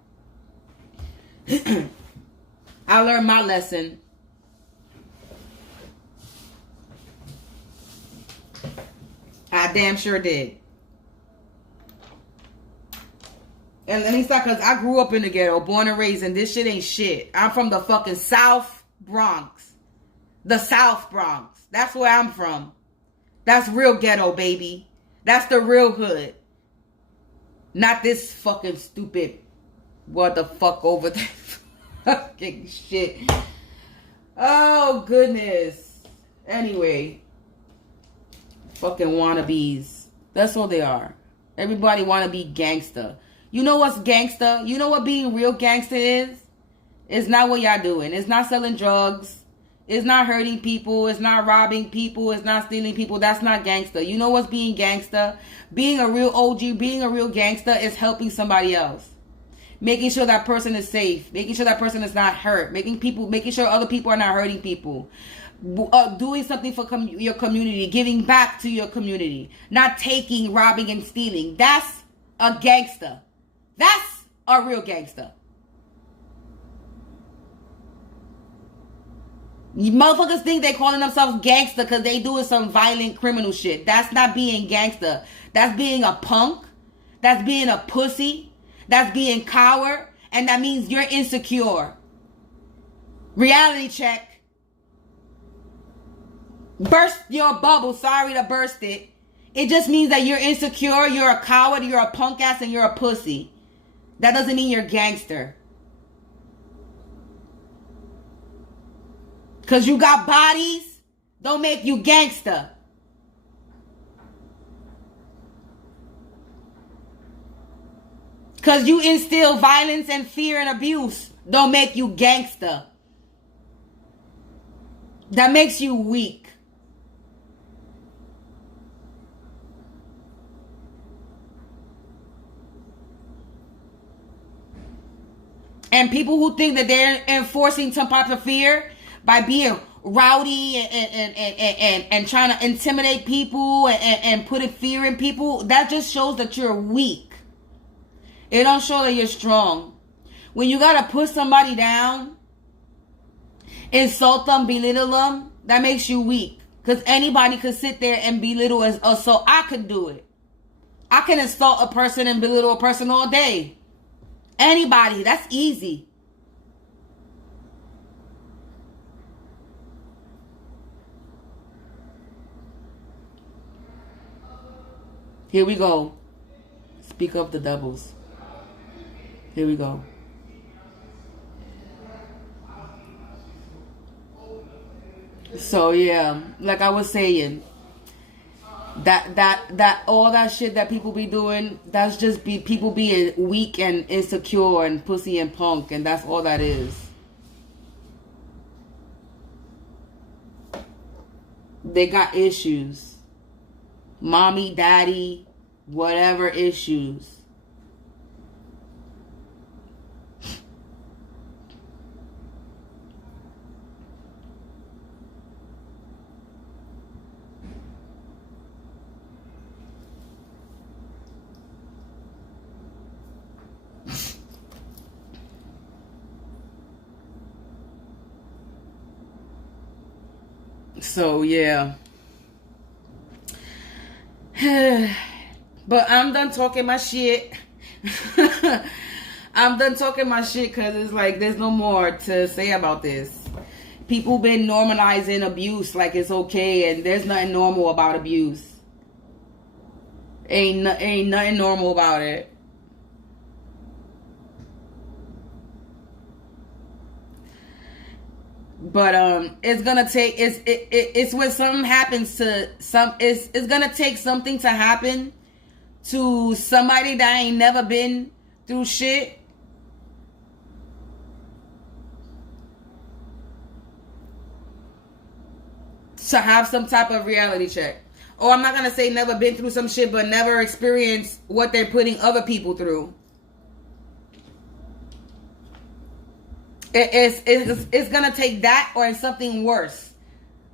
I learned my lesson. I damn sure did. And let me start, because I grew up in the ghetto, born and raised, and this shit ain't shit. I'm from the fucking South Bronx. The South Bronx. That's where I'm from. That's real ghetto, baby. That's the real hood. Not this fucking stupid, what the fuck over there. Fucking shit. Oh, goodness. Anyway. Fucking wannabes. That's all they are. Everybody want to be gangster. You know what's gangster? You know what being real gangster is? It's not what y'all doing. It's not selling drugs. It's not hurting people. It's not robbing people. It's not stealing people. That's not gangster. You know what's being gangster? Being a real OG, being a real gangster is helping somebody else. Making sure that person is safe. Making sure that person is not hurt. Making sure other people are not hurting people. Doing something for your community. Giving back to your community. Not taking, robbing, and stealing. That's a gangster. That's a real gangster. You motherfuckers think they calling themselves gangster because they doing some violent criminal shit. That's not being gangster. That's being a punk. That's being a pussy. That's being coward. And that means you're insecure. Reality check. Burst your bubble. Sorry to burst it. It just means that you're insecure, you're a coward, you're a punk ass, and you're a pussy. That doesn't mean you're gangster. Because you got bodies, don't make you gangster. Because you instill violence and fear and abuse, don't make you gangster. That makes you weak. And people who think that they're enforcing some type of fear by being rowdy and trying to intimidate people and putting fear in people, that just shows that you're weak. It don't show that you're strong. When you gotta put somebody down, insult them, belittle them, that makes you weak. Because anybody could sit there and belittle us, so I could do it. I can insult a person and belittle a person all day. Anybody, that's easy. Here we go. Speak of the devils. Here we go. So yeah, like I was saying, that all that shit that people be doing, that's just people being weak and insecure and pussy and punk, and that's all that is. They got issues. Mommy, daddy, whatever issues. So yeah. But I'm done talking my shit. I'm done talking my shit because it's like there's no more to say about this. people been normalizing abuse like it's okay, and there's nothing normal about abuse. Ain't nothing normal about it. But it's gonna take it's when something happens to it's gonna take something to happen to somebody that ain't never been through shit to have some type of reality check. Or I'm not gonna say never been through some shit, but never experienced what they're putting other people through. It's gonna take that or something worse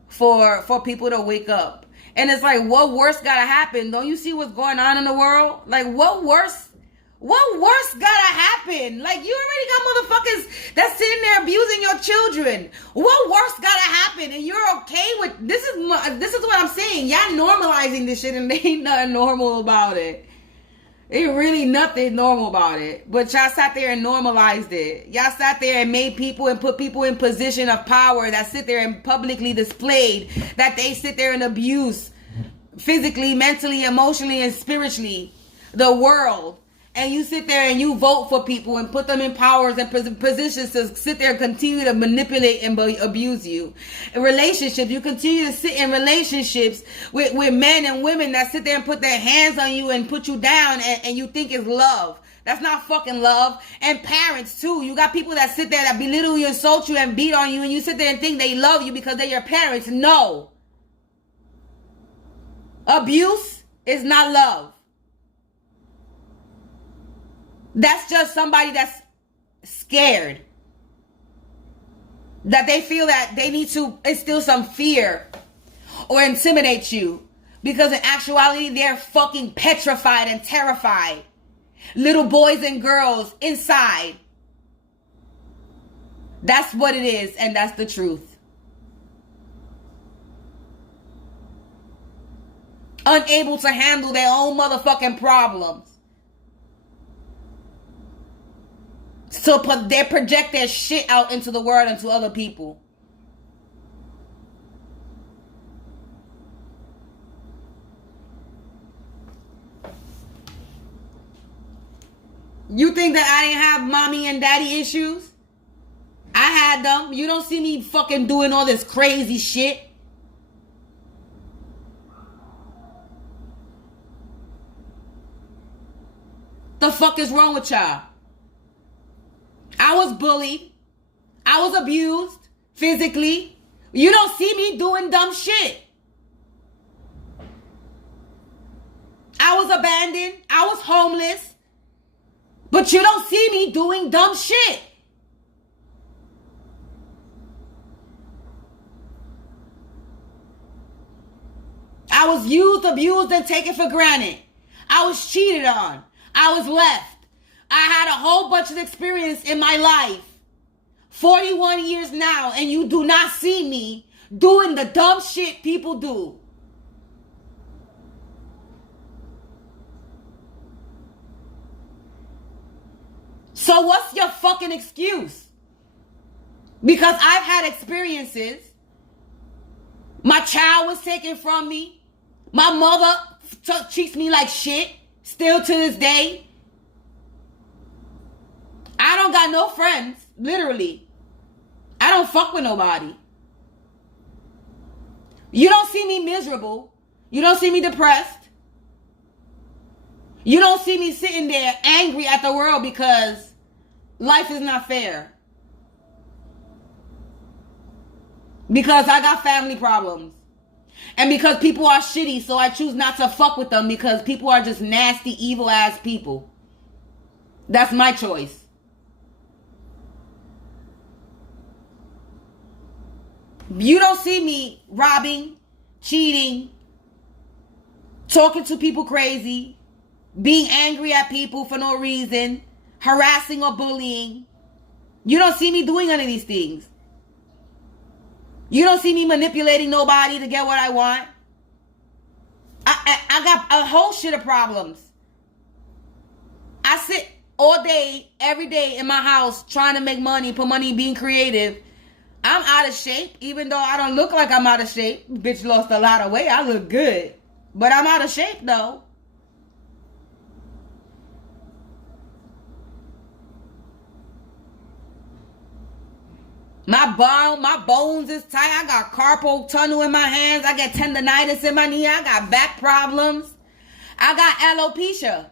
for people to wake up. And it's like, what worse gotta happen? Don't you see what's going on in the world? Like, what worse gotta happen? Like, you already got motherfuckers that's sitting there abusing your children. What worse gotta happen? And you're okay with this? Is what I'm saying. Y'all normalizing this shit, and there ain't nothing normal about it. Ain't really nothing normal about it. But y'all sat there and normalized it. Y'all sat there and made people and put people in position of power that sit there and publicly displayed that they sit there and abuse physically, mentally, emotionally, and spiritually the world. And you sit there and you vote for people and put them in powers and positions to sit there and continue to manipulate and abuse you. In relationships, you continue to sit in relationships with men and women that sit there and put their hands on you and put you down, and you think it's love. That's not fucking love. And parents too. You got people that sit there that belittle you, insult you, and beat on you, and you sit there and think they love you because they're your parents. No. Abuse is not love. That's just somebody that's scared. That they feel that they need to instill some fear or intimidate you. Because in actuality, they're fucking petrified and terrified. Little boys and girls inside. That's what it is, and that's the truth. Unable to handle their own motherfucking problems. So they project their shit out into the world and to other people. You think that I didn't have mommy and daddy issues? I had them. You don't see me fucking doing all this crazy shit. The fuck is wrong with y'all? I was bullied. I was abused physically. You don't see me doing dumb shit. I was abandoned. I was homeless. But you don't see me doing dumb shit. I was used, abused, and taken for granted. I was cheated on. I was left. I had a whole bunch of experience in my life. 41 years now, and you do not see me doing the dumb shit people do. So what's your fucking excuse? Because I've had experiences. My child was taken from me. My mother treats me like shit. Still to this day. I don't got no friends. Literally. I don't fuck with nobody. You don't see me miserable. You don't see me depressed. You don't see me sitting there angry at the world because life is not fair. Because I got family problems. And because people are shitty, so I choose not to fuck with them because people are just nasty, evil ass people. That's my choice. You don't see me robbing, cheating, talking to people crazy, being angry at people for no reason, harassing or bullying. You don't see me doing any of these things. You don't see me manipulating nobody to get what I want. I got a whole shit of problems. I sit all day, every day in my house trying to make money, put money, being creative. I'm out of shape, even though I don't look like I'm out of shape. Bitch lost a lot of weight. I look good. But I'm out of shape, though. My bones is tight. I got carpal tunnel in my hands. I got tendonitis in my knee. I got back problems. I got alopecia.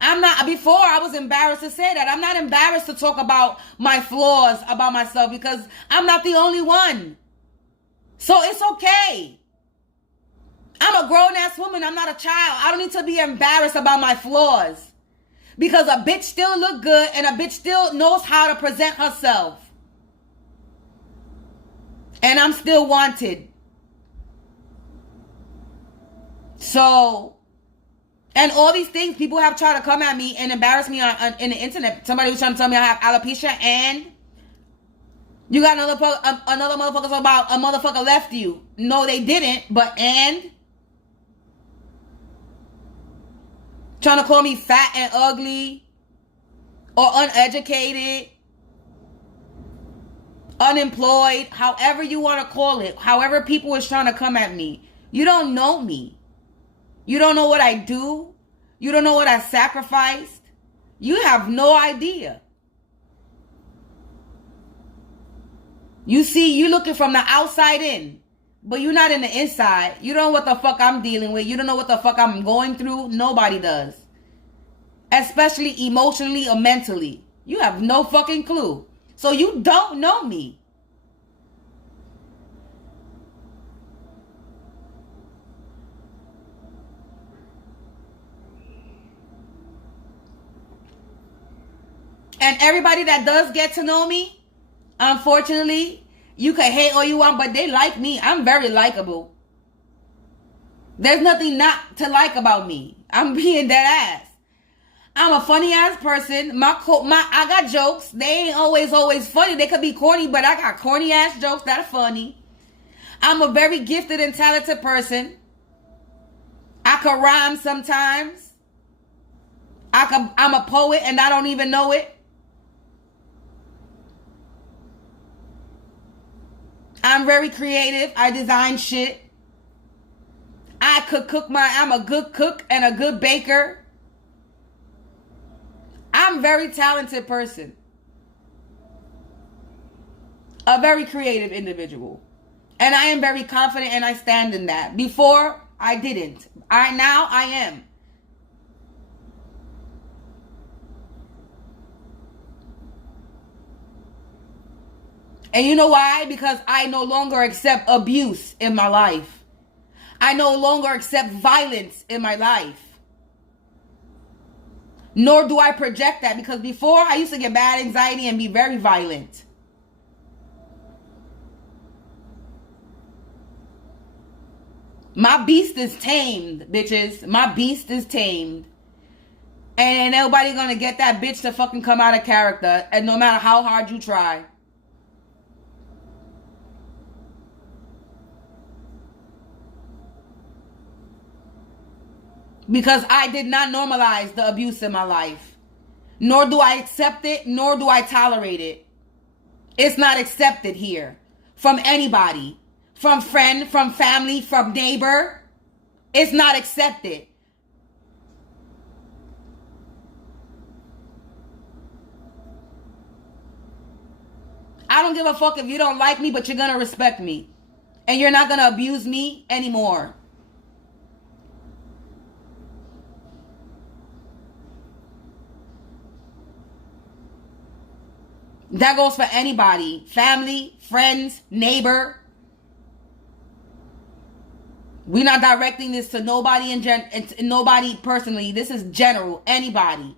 I'm not, before I was embarrassed to say that. I'm not embarrassed to talk about my flaws about myself because I'm not the only one. So it's okay. I'm a grown-ass woman. I'm not a child. I don't need to be embarrassed about my flaws. Because a bitch still look good and a bitch still knows how to present herself. And I'm still wanted. So, and all these things, people have tried to come at me and embarrass me in the internet. Somebody was trying to tell me I have alopecia, and you got another motherfucker talking about a motherfucker left you. No, they didn't, but and trying to call me fat and ugly or uneducated, unemployed, however you want to call it, however people is trying to come at me. You don't know me. You don't know what I do. You don't know what I sacrificed. You have no idea. You see, you looking from the outside in, but you're not in the inside. You don't know what the fuck I'm dealing with. You don't know what the fuck I'm going through. Nobody does. Especially emotionally or mentally. You have no fucking clue. So you don't know me. And everybody that does get to know me, unfortunately, you can hate all you want, but they like me. I'm very likable. There's nothing not to like about me. I'm being dead ass. I'm a funny ass person. I got jokes. They ain't always funny. They could be corny, but I got corny ass jokes that are funny. I'm a very gifted and talented person. I can rhyme sometimes. I'm a poet and I don't even know it. I'm very creative. I design shit. I could cook I'm a good cook and a good baker. I'm a very talented person. A very creative individual. And I am very confident and I stand in that. Before, I didn't. Now I am. And you know why? Because I no longer accept abuse in my life. I no longer accept violence in my life. Nor do I project that, because before I used to get bad anxiety and be very violent. My beast is tamed, bitches. My beast is tamed. And ain't nobody gonna get that bitch to fucking come out of character, and no matter how hard you try. Because I did not normalize the abuse in my life. Nor do I accept it, nor do I tolerate it. It's not accepted here. From anybody. From friend, from family, from neighbor. It's not accepted. I don't give a fuck if you don't like me, but you're gonna respect me. And you're not gonna abuse me anymore. That goes for anybody. Family, friends, neighbor. We're not directing this to nobody nobody personally. This is general. Anybody.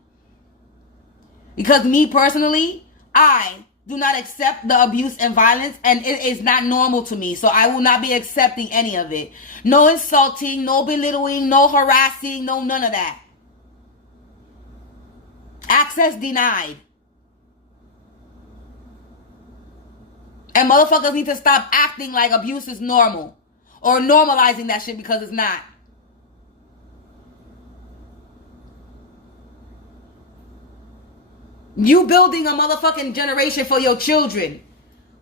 Because me personally, I do not accept the abuse and violence, and it is not normal to me. So I will not be accepting any of it. No insulting, no belittling, no harassing, no none of that. Access denied. And motherfuckers need to stop acting like abuse is normal. Or normalizing that shit, because it's not. You building a motherfucking generation for your children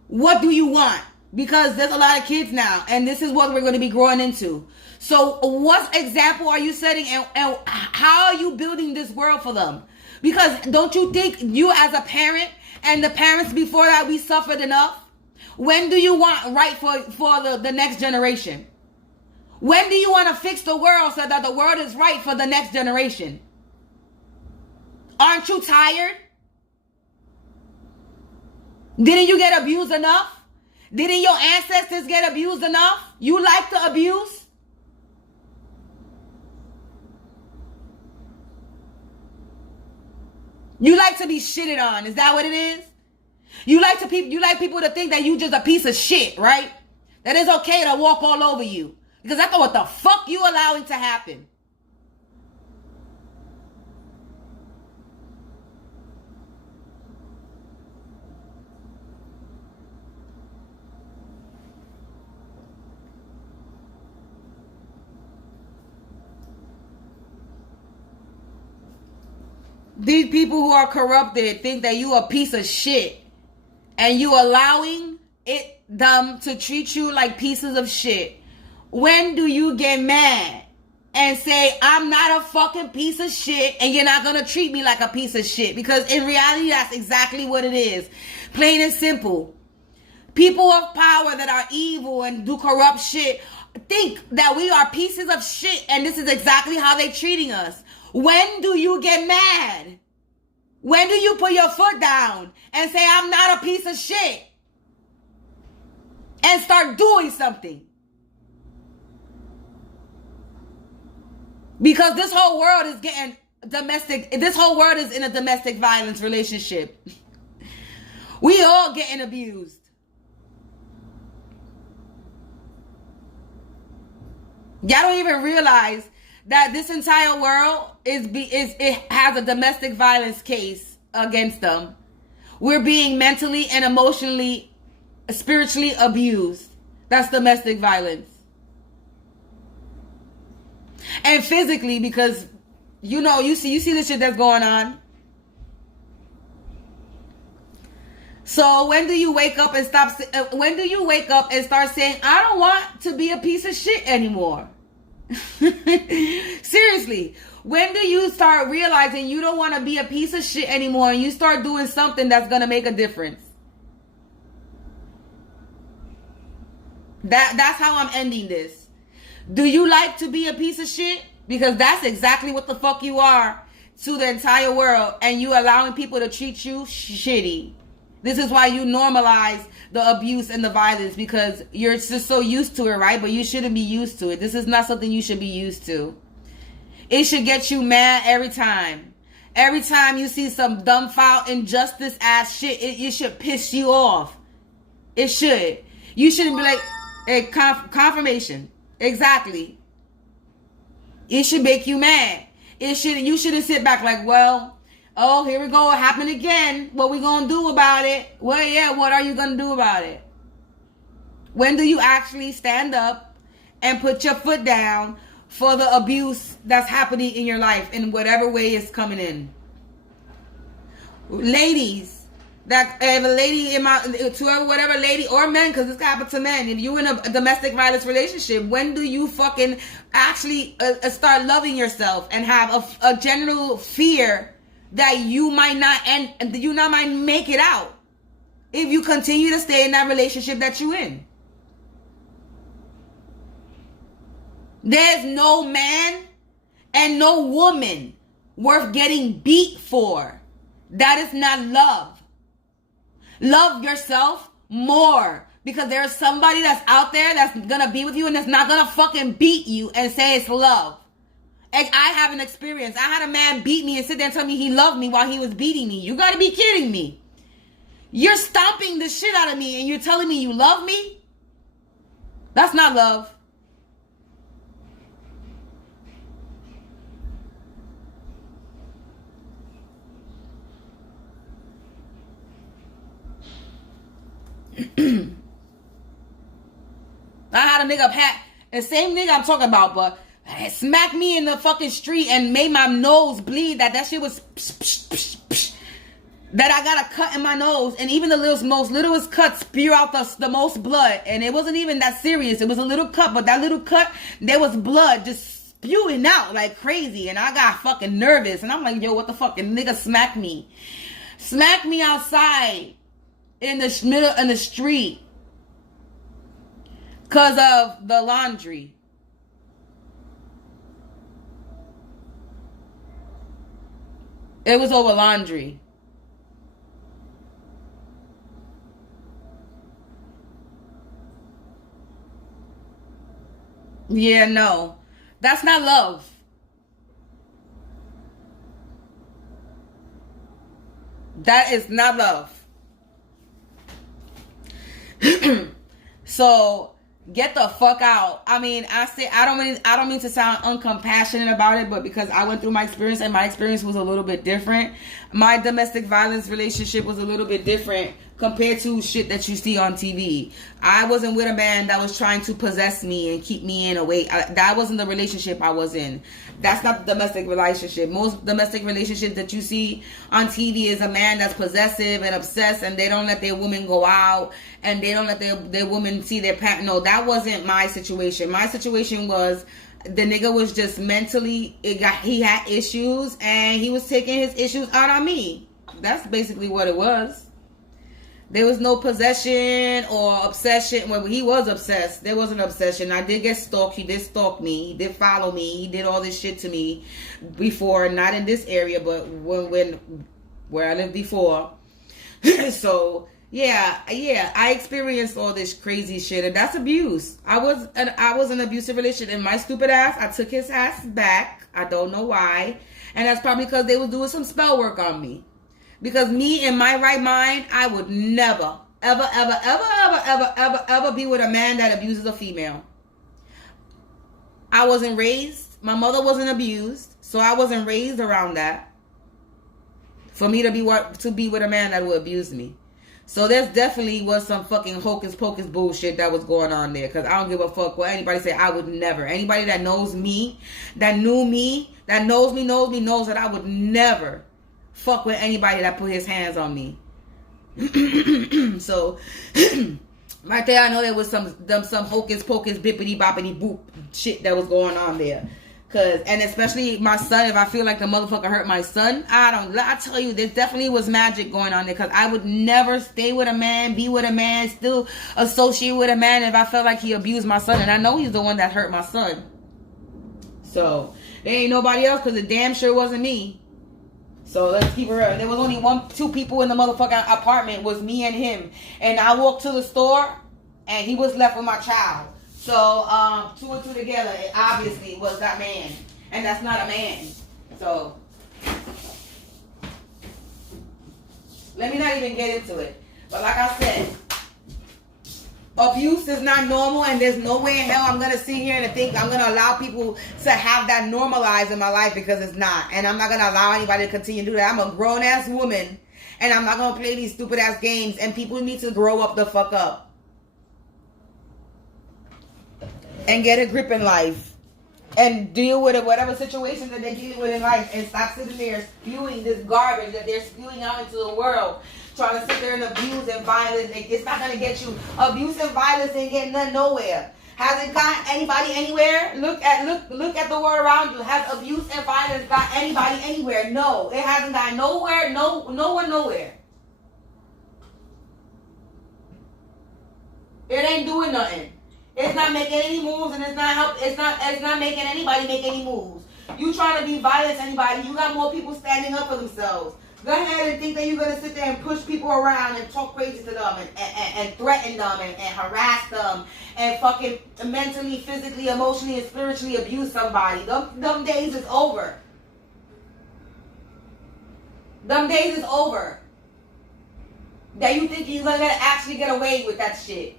What do you want? Because there's a lot of kids now, and this is what we're going to be growing into. So what example are you setting, and how are you building this world for them? Because don't you think you as a parent and the parents before that, we suffered enough? When do you want right for the next generation? When do you want to fix the world so that the world is right for the next generation? Aren't you tired? Didn't you get abused enough? Didn't your ancestors get abused enough? You like the abuse? You like to be shitted on. Is that what it is? You like people to think that you just a piece of shit, right? That it's okay to walk all over you. Because that's what the fuck you allowing to happen. These people who are corrupted think that you a piece of shit, and you allowing them to treat you like pieces of shit. When do you get mad and say, I'm not a fucking piece of shit, and you're not gonna treat me like a piece of shit? Because in reality, that's exactly what it is. Plain and simple. People of power that are evil and do corrupt shit think that we are pieces of shit, and this is exactly how they're treating us. When do you get mad? When do you put your foot down and say, I'm not a piece of shit? And start doing something. Because this whole world is getting domestic. This whole world is in a domestic violence relationship. We all getting abused. Y'all don't even realize that this entire world it has a domestic violence case against them. We're being mentally and emotionally, spiritually abused. That's domestic violence. And physically, because you see the shit that's going on. So when do you wake up and start saying, I don't want to be a piece of shit anymore? Seriously, when do you start realizing you don't want to be a piece of shit anymore, and you start doing something that's going to make a difference? That's how I'm ending this. Do you like to be a piece of shit? Because that's exactly what the fuck you are to the entire world, and you allowing people to treat you shitty. This is why you normalize the abuse and the violence, because you're just so used to it, right? But you shouldn't be used to it. This is not something you should be used to. It should get you mad every time. Every time you see some dumb foul injustice ass shit, it should piss you off. It should. You shouldn't be like, hey, confirmation. Exactly. It should make you mad. You shouldn't sit back like, well, oh, here we go. It happened again. What we gonna do about it? Well, yeah, what are you gonna do about it? When do you actually stand up and put your foot down for the abuse that's happening in your life in whatever way it's coming in? Ladies, that if a lady to whatever lady or men, because this happens to men, if you're in a domestic violence relationship, when do you fucking actually start loving yourself and have a general fear that you might might make it out if you continue to stay in that relationship that you're in? There's no man and no woman worth getting beat for. That is not love. Love yourself more, because there's somebody that's out there that's gonna be with you and that's not gonna fucking beat you and say it's love. I have an experience. I had a man beat me and sit there and tell me he loved me while he was beating me. You gotta be kidding me. You're stomping the shit out of me and you're telling me you love me? That's not love. I had a nigga the same nigga I'm talking about, but smacked me in the fucking street and made my nose bleed. That shit was psh, psh, psh, psh. that I got a cut in my nose, and even the most littlest cut spew out the most blood, and it wasn't even that serious. It was a little cut, but that little cut, there was blood just spewing out like crazy, and I got fucking nervous, and I'm like, yo, what the fuck? And nigga smacked me outside in the middle in the street because of the laundry. It was over laundry. Yeah, no. That's not love. That is not love. So get the fuck out. I mean, I don't mean to sound uncompassionate about it, but because I went through my experience and my experience was a little bit different. My domestic violence relationship was a little bit different compared to shit that you see on TV. I wasn't with a man that was trying to possess me and keep me in a way. That wasn't the relationship I was in. That's not the domestic relationship. Most domestic relationships that you see on TV is a man that's possessive and obsessed, and they don't let their woman go out, and they don't let their woman see their partner. No, that wasn't my situation. My situation was the nigga was just mentally, he had issues, and he was taking his issues out on me. That's basically what it was. There was no possession or obsession. Well, he was obsessed. There was an obsession. I did get stalked. He did stalk me. He did follow me. He did all this shit to me before. Not in this area, but where I lived before. So yeah, I experienced all this crazy shit, and that's abuse. I was an abusive relationship, and my stupid ass, I took his ass back. I don't know why, and that's probably because they was doing some spell work on me. Because me, in my right mind, I would never, ever, ever, ever, ever, ever, ever, ever be with a man that abuses a female. I wasn't raised. My mother wasn't abused, so I wasn't raised around that. For me to be with a man that would abuse me. So there definitely was some fucking hocus pocus bullshit that was going on there. Because I don't give a fuck what anybody say. I would never. Anybody that knows me, that knew me, that knows me, knows that I would never fuck with anybody that put his hands on me. So right there, I know there was some hocus pocus bippity boppity boop shit that was going on there. And especially my son, if I feel like the motherfucker hurt my son, I tell you, there definitely was magic going on there. Because I would never stay with a man, be with a man, still associate with a man if I felt like he abused my son. And I know he's the one that hurt my son. So there ain't nobody else, because it damn sure wasn't me. So let's keep it real. There was only two people in the motherfucking apartment. Was me and him. And I walked to the store, and he was left with my child. So two and two together, it obviously was that man. And that's not a man. So let me not even get into it. But like I said, abuse is not normal, and there's no way in hell I'm going to sit here and think I'm going to allow people to have that normalized in my life, because it's not. And I'm not going to allow anybody to continue to do that. I'm a grown-ass woman, and I'm not going to play these stupid-ass games, and people need to grow up the fuck up and get a grip in life and deal with it, whatever situation that they're dealing with in life, and stop sitting there spewing this garbage that they're spewing out into the world. Trying to sit there and abuse and violence. It's not going to get you. Abuse and violence ain't getting nothing nowhere. Has it got anybody anywhere? Look at the world around you. Has abuse and violence got anybody anywhere? No. It hasn't got nowhere. No one nowhere. It ain't doing nothing. It's not making any moves, and it's not making anybody make any moves. You trying to be violent to anybody, you got more people standing up for themselves. Go ahead and think that you're going to sit there and push people around and talk crazy to them and threaten them and harass them and fucking mentally, physically, emotionally, and spiritually abuse somebody. Them days is over. Them days is over. That you think you're going to actually get away with that shit.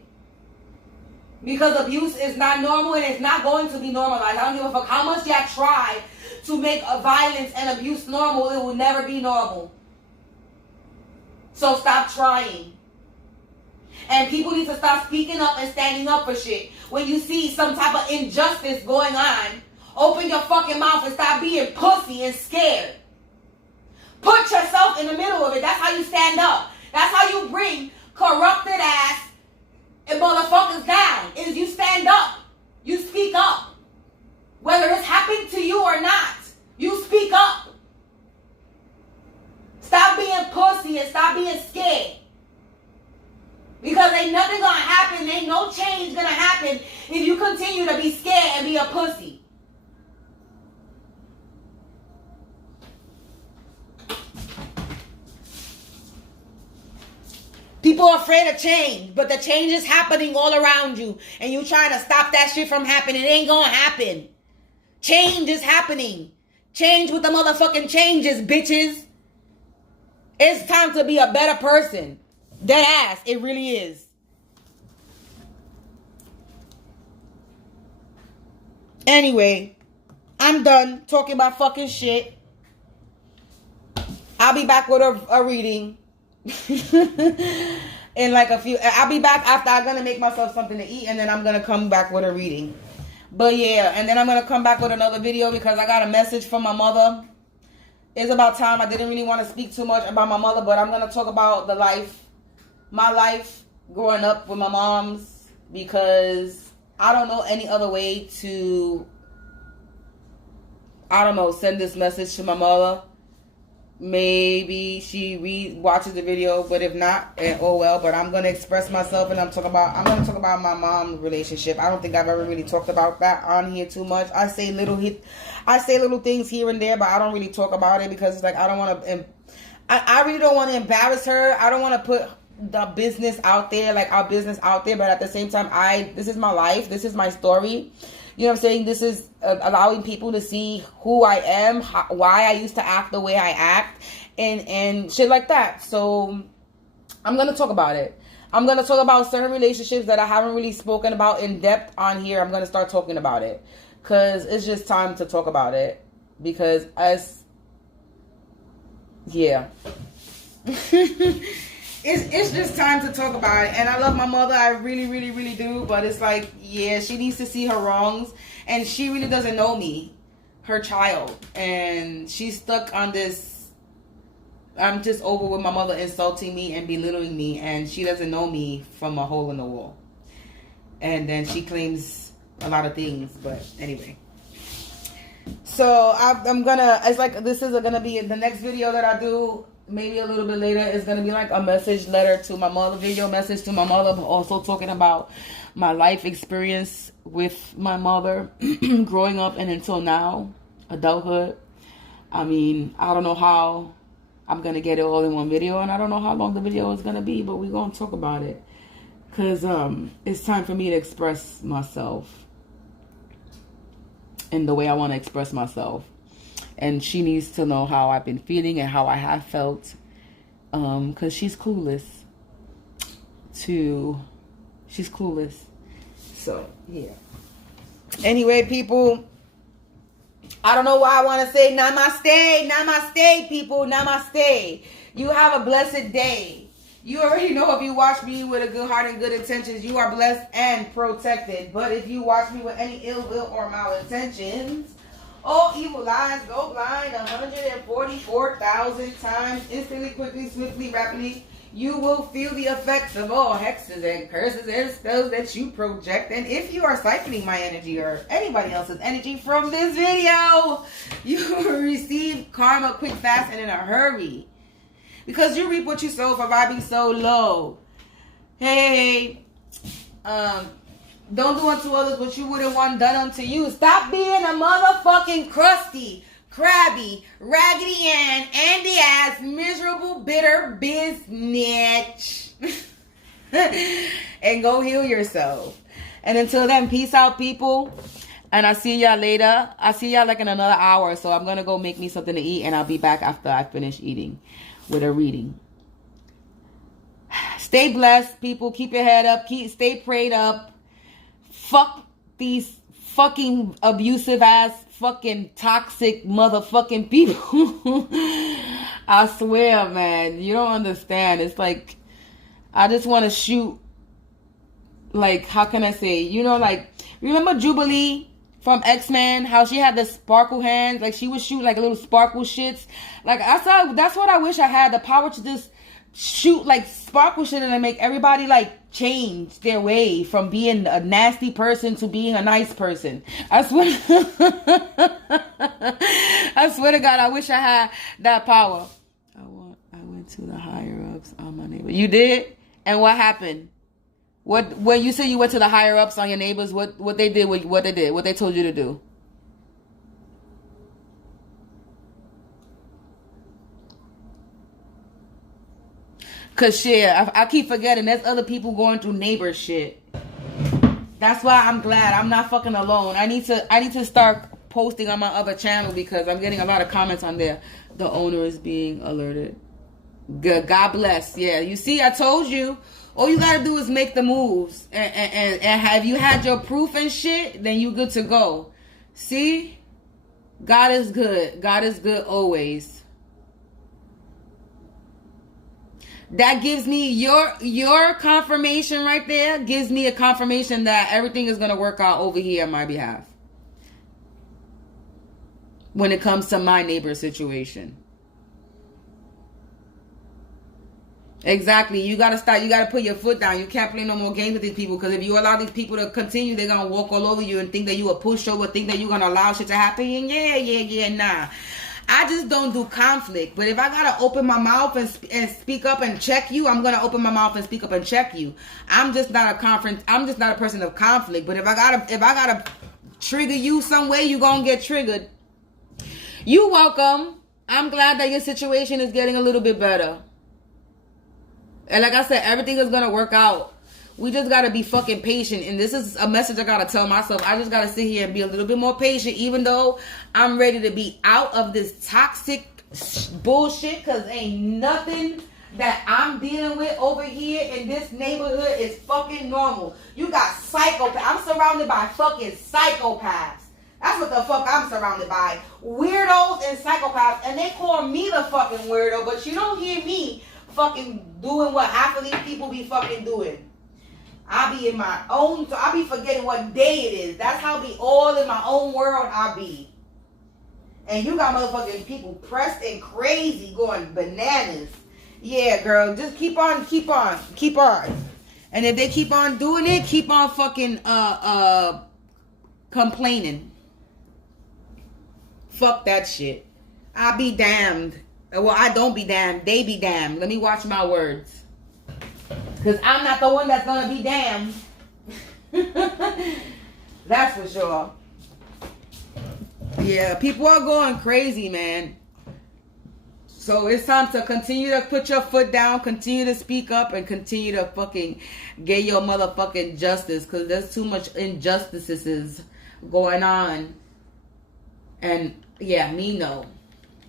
Because abuse is not normal, and it's not going to be normalized. I don't give a fuck how much y'all try to make violence and abuse normal. It will never be normal. So stop trying. And people need to stop speaking up and standing up for shit. When you see some type of injustice going on, open your fucking mouth and stop being pussy and scared. Put yourself in the middle of it. That's how you stand up. That's how you bring corrupted ass and motherfuckers down. Is you stand up. You speak up. Whether it's happening to you or not, you speak up. Stop being pussy and stop being scared. Because ain't nothing gonna happen, ain't no change gonna happen if you continue to be scared and be a pussy. People are afraid of change, but the change is happening all around you, and you trying to stop that shit from happening. It ain't gonna happen. Change is happening. Change with the motherfucking changes, bitches. It's time to be a better person. Dead ass. It really is. Anyway, I'm done talking about fucking shit. I'll be back with a reading. In like a few. I'll be back after I'm gonna make myself something to eat, and then I'm gonna come back with a reading. But yeah, and then I'm gonna come back with another video because I got a message from my mother. It's about time. I didn't really want to speak too much about my mother, but I'm gonna talk about my life growing up with my moms, because I don't know any other way to, I don't know, send this message to my mother. Maybe she watches the video, but if not, oh well. But I'm gonna express myself, and I'm gonna talk about my mom's relationship. I don't think I've ever really talked about that on here too much. I say little things here and there, but I don't really talk about it because it's like I don't want to. I really don't want to embarrass her. I don't want to put the business out there, like our business out there. But at the same time, this is my life. This is my story. You know what I'm saying? This is allowing people to see who I am, why I used to act the way I act, and shit like that. So I'm going to talk about it. I'm going to talk about certain relationships that I haven't really spoken about in depth on here. I'm going to start talking about it because it's just time to talk about it, because yeah. It's just time to talk about it. And I love my mother. I really, really, really do. But it's like, yeah, she needs to see her wrongs. And she really doesn't know me, her child. And she's stuck on this. I'm just over with my mother insulting me and belittling me. And she doesn't know me from a hole in the wall. And then she claims a lot of things. But anyway. So I'm going to, it's like, this is going to be the next video that I do. Maybe a little bit later, it's going to be like a message letter to my mother, video message to my mother, but also talking about my life experience with my mother growing up and until now, adulthood. I mean, I don't know how I'm going to get it all in one video, and I don't know how long the video is going to be, but we're going to talk about it because it's time for me to express myself in the way I want to express myself. And she needs to know how I've been feeling and how I have felt. Because she's clueless. She's clueless. So, yeah. Anyway, people. I don't know why I want to say namaste. Namaste, people. Namaste. You have a blessed day. You already know if you watch me with a good heart and good intentions, you are blessed and protected. But if you watch me with any ill will or malintentions, all evil eyes go blind 144,000 times, instantly, quickly, swiftly, rapidly. You will feel the effects of all hexes and curses and spells that you project. And if you are siphoning my energy or anybody else's energy from this video, you will receive karma quick, fast, and in a hurry. Because you reap what you sow for vibing so low. Hey, don't do unto others what you wouldn't want done unto you. Stop being a motherfucking crusty, crabby, raggedy Ann, Andy ass, miserable, bitter bitch. And go heal yourself. And until then, peace out, people. And I'll see y'all later. I'll see y'all like in another hour. So I'm going to go make me something to eat. And I'll be back after I finish eating with a reading. Stay blessed, people. Keep your head up. Stay prayed up. Fuck these fucking abusive ass, fucking toxic motherfucking people. I swear, man. You don't understand. It's like, I just want to shoot, like, how can I say? You know, like, remember Jubilee from X-Men, how she had the sparkle hands, like she would shoot like little sparkle shits. Like I saw, that's what I wish I had, the power to just shoot like sparkle shit and make everybody like change their way from being a nasty person to being a nice person. I swear I swear to God, I wish I had that power. I went to the higher ups on my neighbor. You did? And what happened? When you say you went to the higher ups on your neighbors, what they did, what they told you to do? Cause shit, I keep forgetting there's other people going through neighbor shit. That's why I'm glad I'm not fucking alone. I need to start posting on my other channel because I'm getting a lot of comments on there. The owner is being alerted. Good. God bless. Yeah, you see, I told you. All you gotta do is make the moves, and have you had your proof and shit, then you good to go. See, God is good. God is good always. That gives me your confirmation right there. Gives me a confirmation that everything is gonna work out over here on my behalf. When it comes to my neighbor situation. Exactly. You got to start. You got to put your foot down. You can't play no more games with these people. Because if you allow these people to continue, they're going to walk all over you and think that you a pushover, think that you're going to allow shit to happen. And yeah, nah. I just don't do conflict. But if I got to open my mouth and speak up and check you, I'm going to open my mouth and speak up and check you. I'm just not a person of conflict. But if I got to trigger you some way, you're going to get triggered. You're welcome. I'm glad that your situation is getting a little bit better. And like I said, everything is going to work out. We just got to be fucking patient. And this is a message I got to tell myself. I just got to sit here and be a little bit more patient. Even though I'm ready to be out of this toxic bullshit. Because ain't nothing that I'm dealing with over here in this neighborhood is fucking normal. You got psychopaths. I'm surrounded by fucking psychopaths. That's what the fuck I'm surrounded by. Weirdos and psychopaths. And they call me the fucking weirdo. But you don't hear me fucking doing what half of these people be fucking doing. I be in my own, so I be forgetting what day it is. That's how be all in my own world I be. And you got motherfucking people pressed and crazy going bananas. Yeah, girl, just keep on. And if they keep on doing it, keep on fucking complaining. Fuck that shit. I be damned. Well, I don't be damned. They be damned. Let me watch my words. Because I'm not the one that's going to be damned. That's for sure. Yeah, people are going crazy, man. So it's time to continue to put your foot down, continue to speak up, and continue to fucking get your motherfucking justice. Because there's too much injustices going on. And yeah, me no.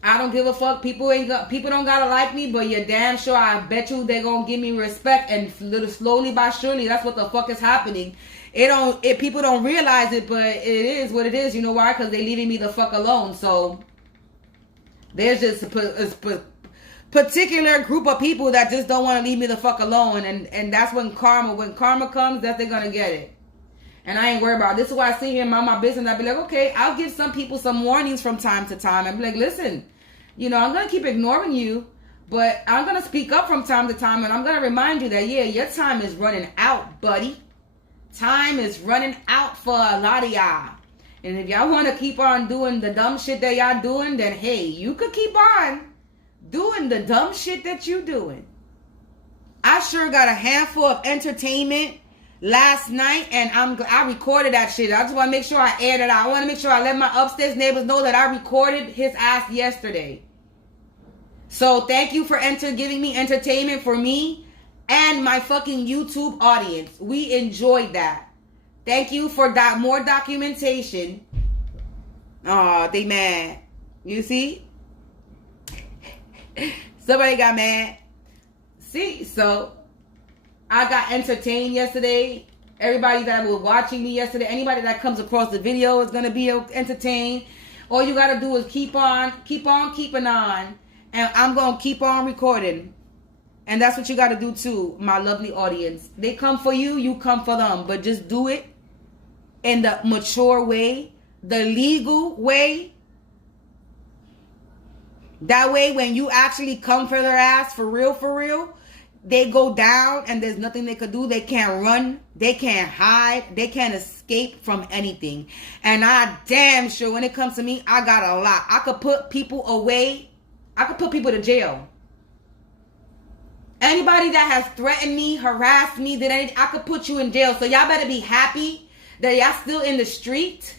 I don't give a fuck. People don't gotta like me, but you're damn sure I bet you they're gonna give me respect, and little slowly by surely that's what the fuck is happening. People don't realize it, but it is what it is. You know why? Because they leaving me the fuck alone. So there's just a particular group of people that just don't want to leave me the fuck alone, and that's when karma comes, that they're gonna get it. And I ain't worried about it. This is why I sit here and mind my business. I'll be like, okay, I'll give some people some warnings from time to time. I'll be like, listen, you know, I'm going to keep ignoring you, but I'm going to speak up from time to time, and I'm going to remind you that, yeah, your time is running out, buddy. Time is running out for a lot of y'all. And if y'all want to keep on doing the dumb shit that y'all doing, then, hey, you could keep on doing the dumb shit that you doing. I sure got a handful of entertainment last night, and I recorded that shit. I just want to make sure I aired it out. I want to make sure I let my upstairs neighbors know that I recorded his ass yesterday. So thank you for giving me entertainment for me and my fucking YouTube audience. We enjoyed that. Thank you for more documentation. Aw, they mad. You see? Somebody got mad. See? So I got entertained yesterday. Everybody that was watching me yesterday, anybody that comes across the video is going to be entertained. All you got to do is keep on keeping on. And I'm going to keep on recording. And that's what you got to do too, my lovely audience. They come for you, you come for them. But just do it in the mature way. the legal way. That way, when you actually come for their ass, for real, they go down and there's nothing they could do. They can't run. They can't hide. They can't escape from anything. And I damn sure when it comes to me, I got a lot. I could put people away. I could put people to jail. Anybody that has threatened me, harassed me, did anything, I could put you in jail. So y'all better be happy that y'all still in the street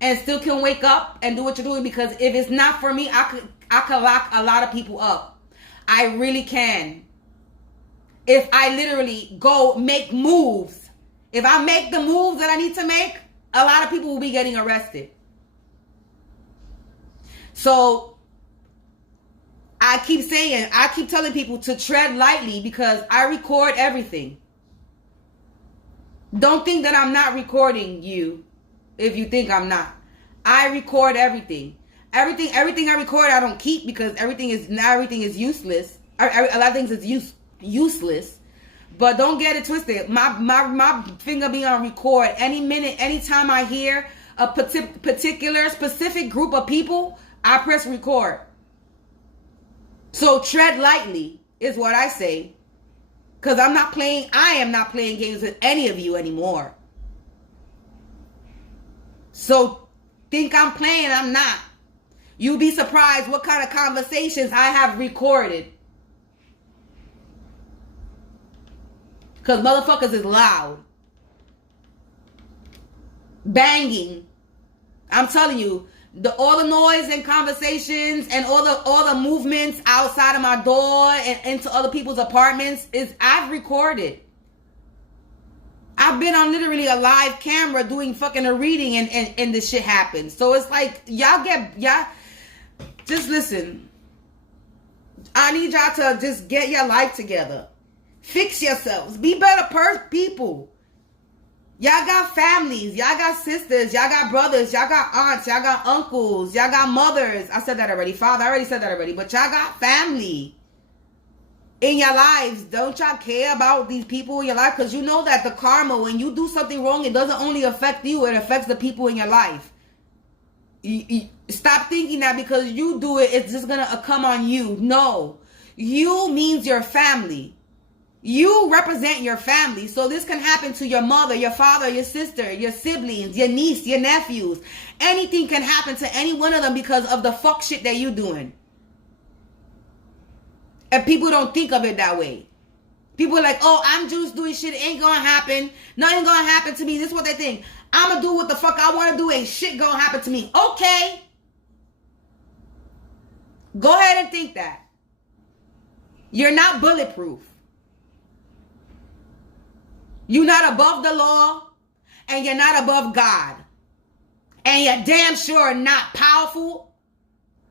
and still can wake up and do what you're doing. Because if it's not for me, I could lock a lot of people up. I really can. If I literally go make moves. If I make the moves that I need to make, a lot of people will be getting arrested. So I keep telling people to tread lightly because I record everything. Don't think that I'm not recording you if you think I'm not. I record everything. Everything I record I don't keep because everything is useless. A lot of things is useless. But don't get it twisted. My finger be on record any minute, anytime I hear a particular specific group of people, I press record. So tread lightly is what I say. Because I am not playing games with any of you anymore. So think I'm playing, I'm not. You'll be surprised what kind of conversations I have recorded. Because motherfuckers is loud. Banging. I'm telling you. All the noise and conversations and all the movements outside of my door and into other people's apartments I've recorded. I've been on literally a live camera doing fucking a reading and this shit happens. So it's like y'all just listen. I need y'all to just get your life together. Fix yourselves. Be better people. Y'all got families. Y'all got sisters. Y'all got brothers. Y'all got aunts. Y'all got uncles. Y'all got mothers. I said that already. Father, I already said that already. But y'all got family in your lives. Don't y'all care about these people in your life? Because you know that the karma, when you do something wrong, it doesn't only affect you. It affects the people in your life. You stop thinking that because you do it, it's just going to come on you. No. You means your family. You represent your family. So this can happen to your mother, your father, your sister, your siblings, your niece, your nephews. Anything can happen to any one of them because of the fuck shit that you doing. And people don't think of it that way. People are like, oh, I'm just doing shit. It ain't gonna happen. Nothing gonna happen to me. This is what they think. I'm gonna do what the fuck I want to do. Ain't shit gonna happen to me. Okay. Go ahead and think that. You're not bulletproof. You're not above the law, and you're not above God. And you're damn sure not powerful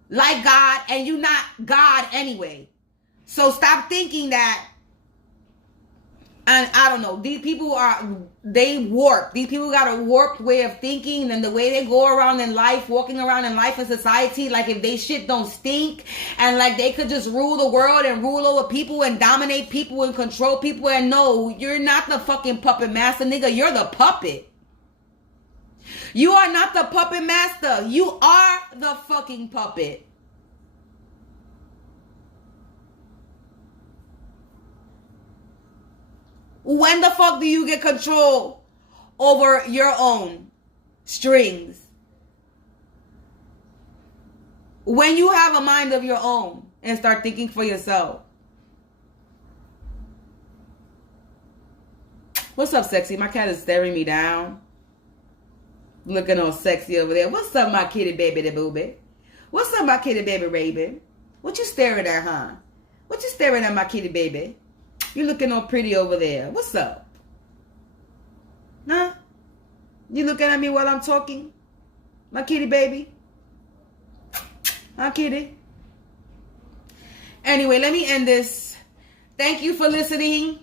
like God, and you're not God anyway. So stop thinking that, and I don't know, these people they warp. These people got a warped way of thinking and the way they go around in life, walking around in life and society, like if they shit don't stink and like they could just rule the world and rule over people and dominate people and control people. And no, you're not the fucking puppet master, nigga. You're the puppet. You are not the puppet master. You are the fucking puppet. When the fuck do you get control over your own strings? When you have a mind of your own and start thinking for yourself. What's up, sexy? My cat is staring me down. Looking all sexy over there. What's up, my kitty baby the booby? What's up, my kitty baby Raven? What you staring at, huh? What you staring at, my kitty baby? You looking all pretty over there. What's up? Huh? You looking at me while I'm talking? My kitty baby? Huh, kitty? Anyway, let me end this. Thank you for listening.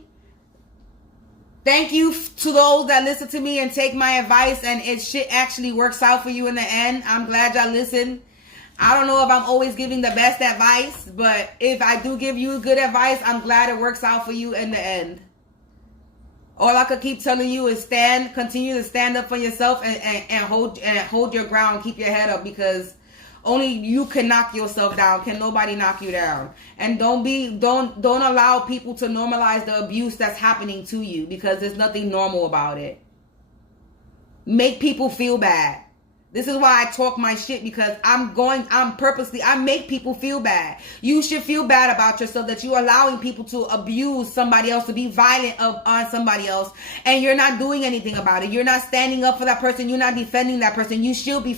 Thank you to those that listen to me and take my advice and it shit actually works out for you in the end. I'm glad y'all listened. I don't know if I'm always giving the best advice, but if I do give you good advice, I'm glad it works out for you in the end. All I could keep telling you is continue to stand up for yourself and hold your ground, keep your head up, because only you can knock yourself down. Can nobody knock you down? And don't allow people to normalize the abuse that's happening to you, because there's nothing normal about it. Make people feel bad. This is why I talk my shit, because I make people feel bad. You should feel bad about yourself that you're allowing people to abuse somebody else, to be violent on somebody else, and you're not doing anything about it. You're not standing up for that person. You're not defending that person. You should be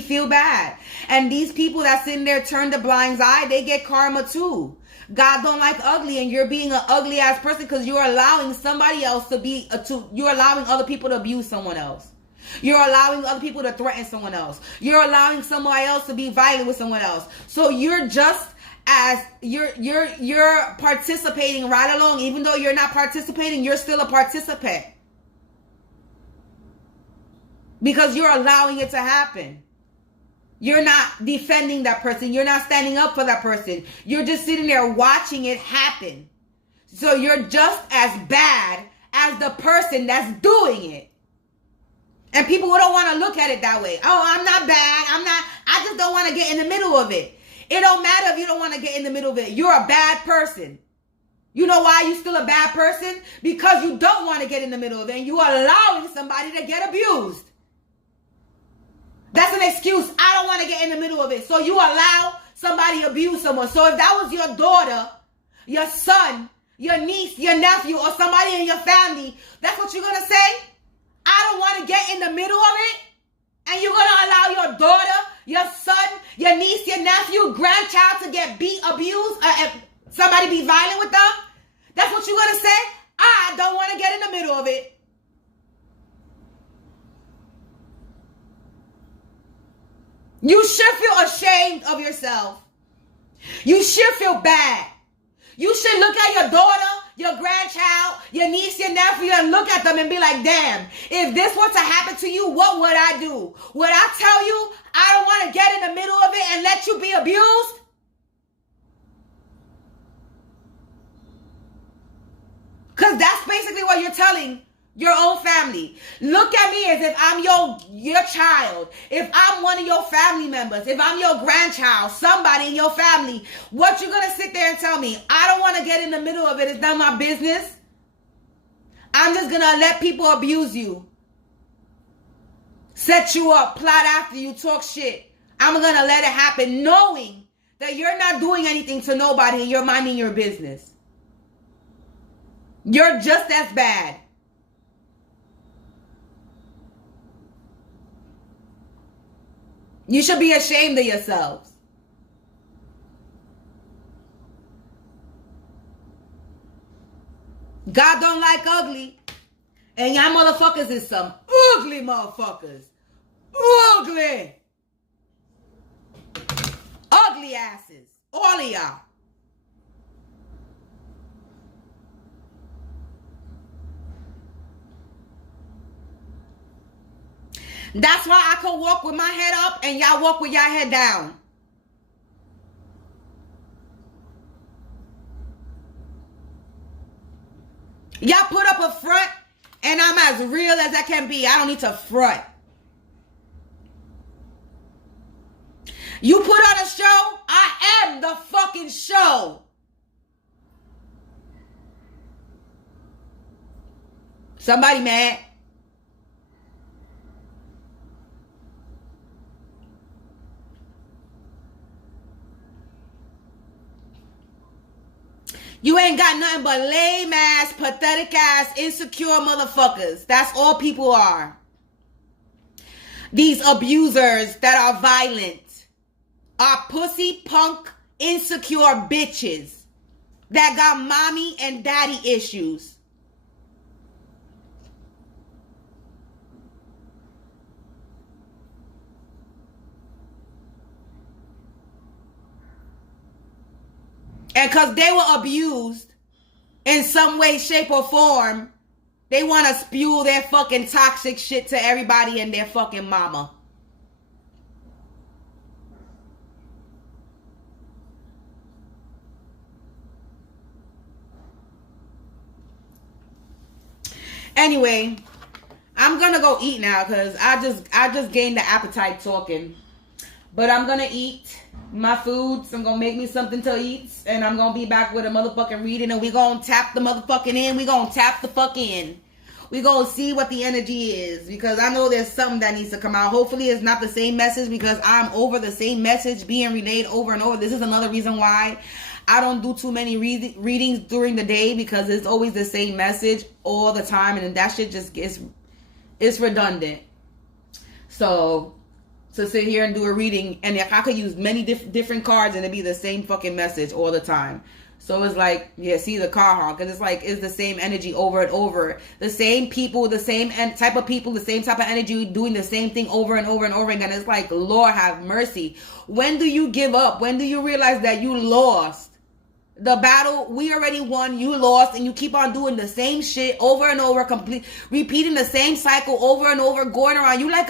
feel bad. And these people that sitting there turn the blind eye, they get karma too. God don't like ugly, and you're being an ugly ass person because you're allowing somebody else you're allowing other people to abuse someone else. You're allowing other people to threaten someone else. You're allowing somebody else to be violent with someone else. So you're just as you're participating right along. Even though you're not participating, you're still a participant, because you're allowing it to happen. You're not defending that person. You're not standing up for that person. You're just sitting there watching it happen. So you're just as bad as the person that's doing it. And people don't want to look at it that way. Oh, I'm not bad. I just don't want to get in the middle of it. It don't matter if you don't want to get in the middle of it. You're a bad person. You know why you're still a bad person? Because you don't want to get in the middle of it, and you're allowing somebody to get abused. That's an excuse. I don't want to get in the middle of it. So you allow somebody to abuse someone. So if that was your daughter, your son, your niece, your nephew, or somebody in your family, that's what you're going to say? I don't want to get in the middle of it. And you're going to allow your daughter, your son, your niece, your nephew, grandchild to get abused, somebody be violent with them? That's what you're going to say? I don't want to get in the middle of it. You should feel ashamed of yourself. You should feel bad. You should look at your daughter, your grandchild, your niece, your nephew, and look at them and be like, damn, if this were to happen to you, what would I do? Would I tell you I don't want to get in the middle of it and let you be abused? Because that's basically what you're telling your own family. Look at me as if I'm your child. If I'm one of your family members, if I'm your grandchild, somebody in your family, what you gonna sit there and tell me? I don't want to get in the middle of it. It's not my business. I'm just gonna let people abuse you, set you up, plot after you, talk shit. I'm gonna let it happen, knowing that you're not doing anything to nobody and you're minding your business. You're just as bad. You should be ashamed of yourselves. God don't like ugly. And y'all motherfuckers is some ugly motherfuckers. Ugly. Ugly asses. All of y'all. That's why I can walk with my head up and y'all walk with y'all head down. Y'all put up a front and I'm as real as I can be. I don't need to front. You put on a show, I am the fucking show. Somebody mad? You ain't got nothing but lame ass, pathetic ass, insecure motherfuckers. That's all people are. These abusers that are violent are pussy, punk, insecure bitches that got mommy and daddy issues. And because they were abused in some way, shape, or form, they want to spew their fucking toxic shit to everybody and their fucking mama. Anyway, I'm gonna go eat now because I just gained the appetite talking. But I'm gonna eat my foods. I'm gonna make me something to eat, and I'm gonna be back with a motherfucking reading, and we gonna tap the motherfucking in. We gonna tap the fuck in. We gonna see what the energy is, because I know there's something that needs to come out. Hopefully it's not the same message, because I'm over the same message being relayed over and over. This is another reason why I don't do too many readings during the day, because it's always the same message all the time, and that shit just gets, it's redundant. So to sit here and do a reading, and if I could use many different cards and it'd be the same fucking message all the time. So it's like, yeah, see the car honk, because it's like, it's the same energy over and over. The same people, the same type of people, the same type of energy, doing the same thing over and over and over again. It's like, Lord have mercy. When do you give up? When do you realize that you lost? The battle, we already won, you lost, and you keep on doing the same shit over and over, repeating the same cycle over and over, going around. You like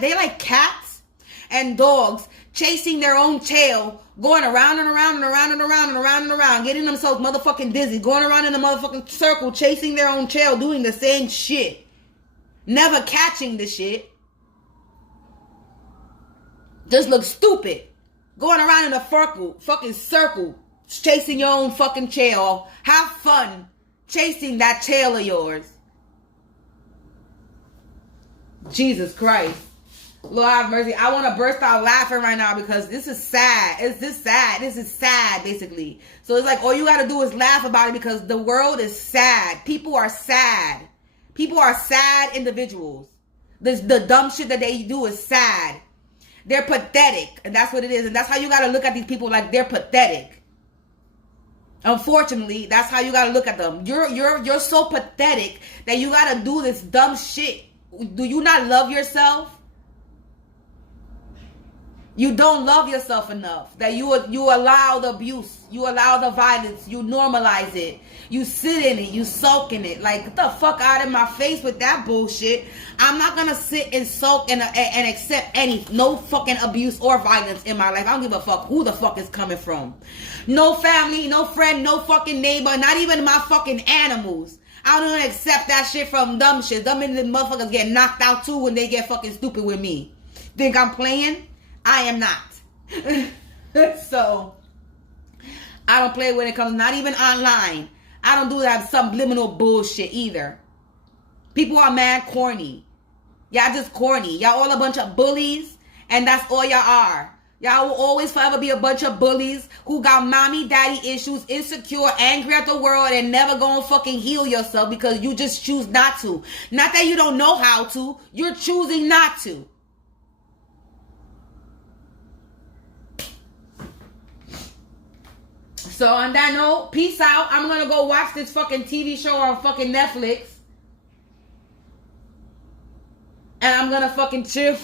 they like cats and dogs chasing their own tail, going around and around and around and around and around and around, getting themselves motherfucking dizzy, going around in a motherfucking circle, chasing their own tail, doing the same shit, never catching the shit. Just look stupid, going around in a fucking circle, chasing your own fucking tail. Have fun chasing that tail of yours. Jesus Christ. Lord have mercy. I want to burst out laughing right now, because this is sad. It's this sad. This is sad, basically. So it's like, all you got to do is laugh about it, because the world is sad. People are sad. People are sad individuals. The dumb shit that they do is sad. They're pathetic. And that's what it is. And that's how you got to look at these people, like they're pathetic. Unfortunately, that's how you got to look at them. You're so pathetic that you got to do this dumb shit. Do you not love yourself? You don't love yourself enough that you allow the abuse, you allow the violence, you normalize it, you sit in it, you sulk in it. Like, get the fuck out of my face with that bullshit. I'm not gonna sit and sulk and accept no fucking abuse or violence in my life. I don't give a fuck who the fuck is coming from. No family, no friend, no fucking neighbor, not even my fucking animals. I don't accept that shit from dumb shit. Dumb motherfuckers get knocked out too when they get fucking stupid with me. Think I'm playing? I am not. So, I don't play when it comes, not even online. I don't do that subliminal bullshit either. People are mad corny. Y'all just corny. Y'all all a bunch of bullies, and that's all y'all are. Y'all will always forever be a bunch of bullies who got mommy, daddy issues, insecure, angry at the world, and never gonna fucking heal yourself because you just choose not to. Not that you don't know how to. You're choosing not to. So on that note, peace out. I'm going to go watch this fucking TV show on fucking Netflix. And I'm going to fucking chill.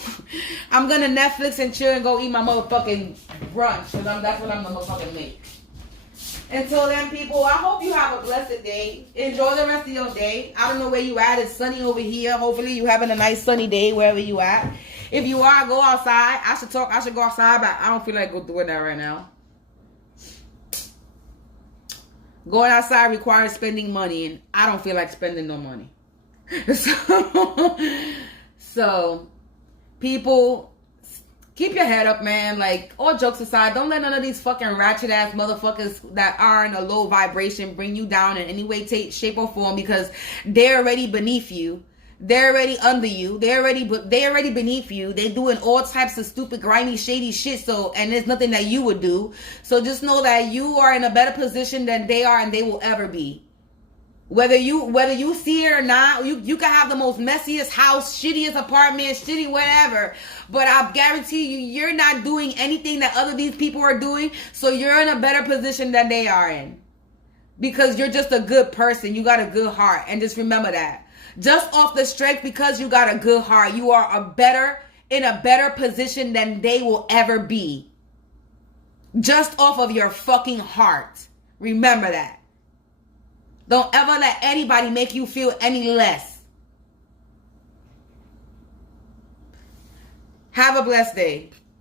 I'm going to Netflix and chill and go eat my motherfucking brunch. Because that's what I'm going to fucking make. Until then, people, I hope you have a blessed day. Enjoy the rest of your day. I don't know where you at. It's sunny over here. Hopefully you having a nice sunny day wherever you at. If you are, go outside. I should go outside, but I don't feel like doing that right now. Going outside requires spending money, and I don't feel like spending no money. So, people, keep your head up, man. Like, all jokes aside, don't let none of these fucking ratchet-ass motherfuckers that are in a low vibration bring you down in any way, shape, or form, because they're already beneath you. They're already under you. They're already beneath you. They're doing all types of stupid, grimy, shady shit. So, and there's nothing that you would do. So just know that you are in a better position than they are, and they will ever be. Whether you see it or not, you can have the most messiest house, shittiest apartment, shitty whatever. But I guarantee you, you're not doing anything that these people are doing. So you're in a better position than they are in, because you're just a good person. You got a good heart, and just remember that. Just off the strength, because you got a good heart, you are in a better position than they will ever be. Just off of your fucking heart. Remember that. Don't ever let anybody make you feel any less. Have a blessed day.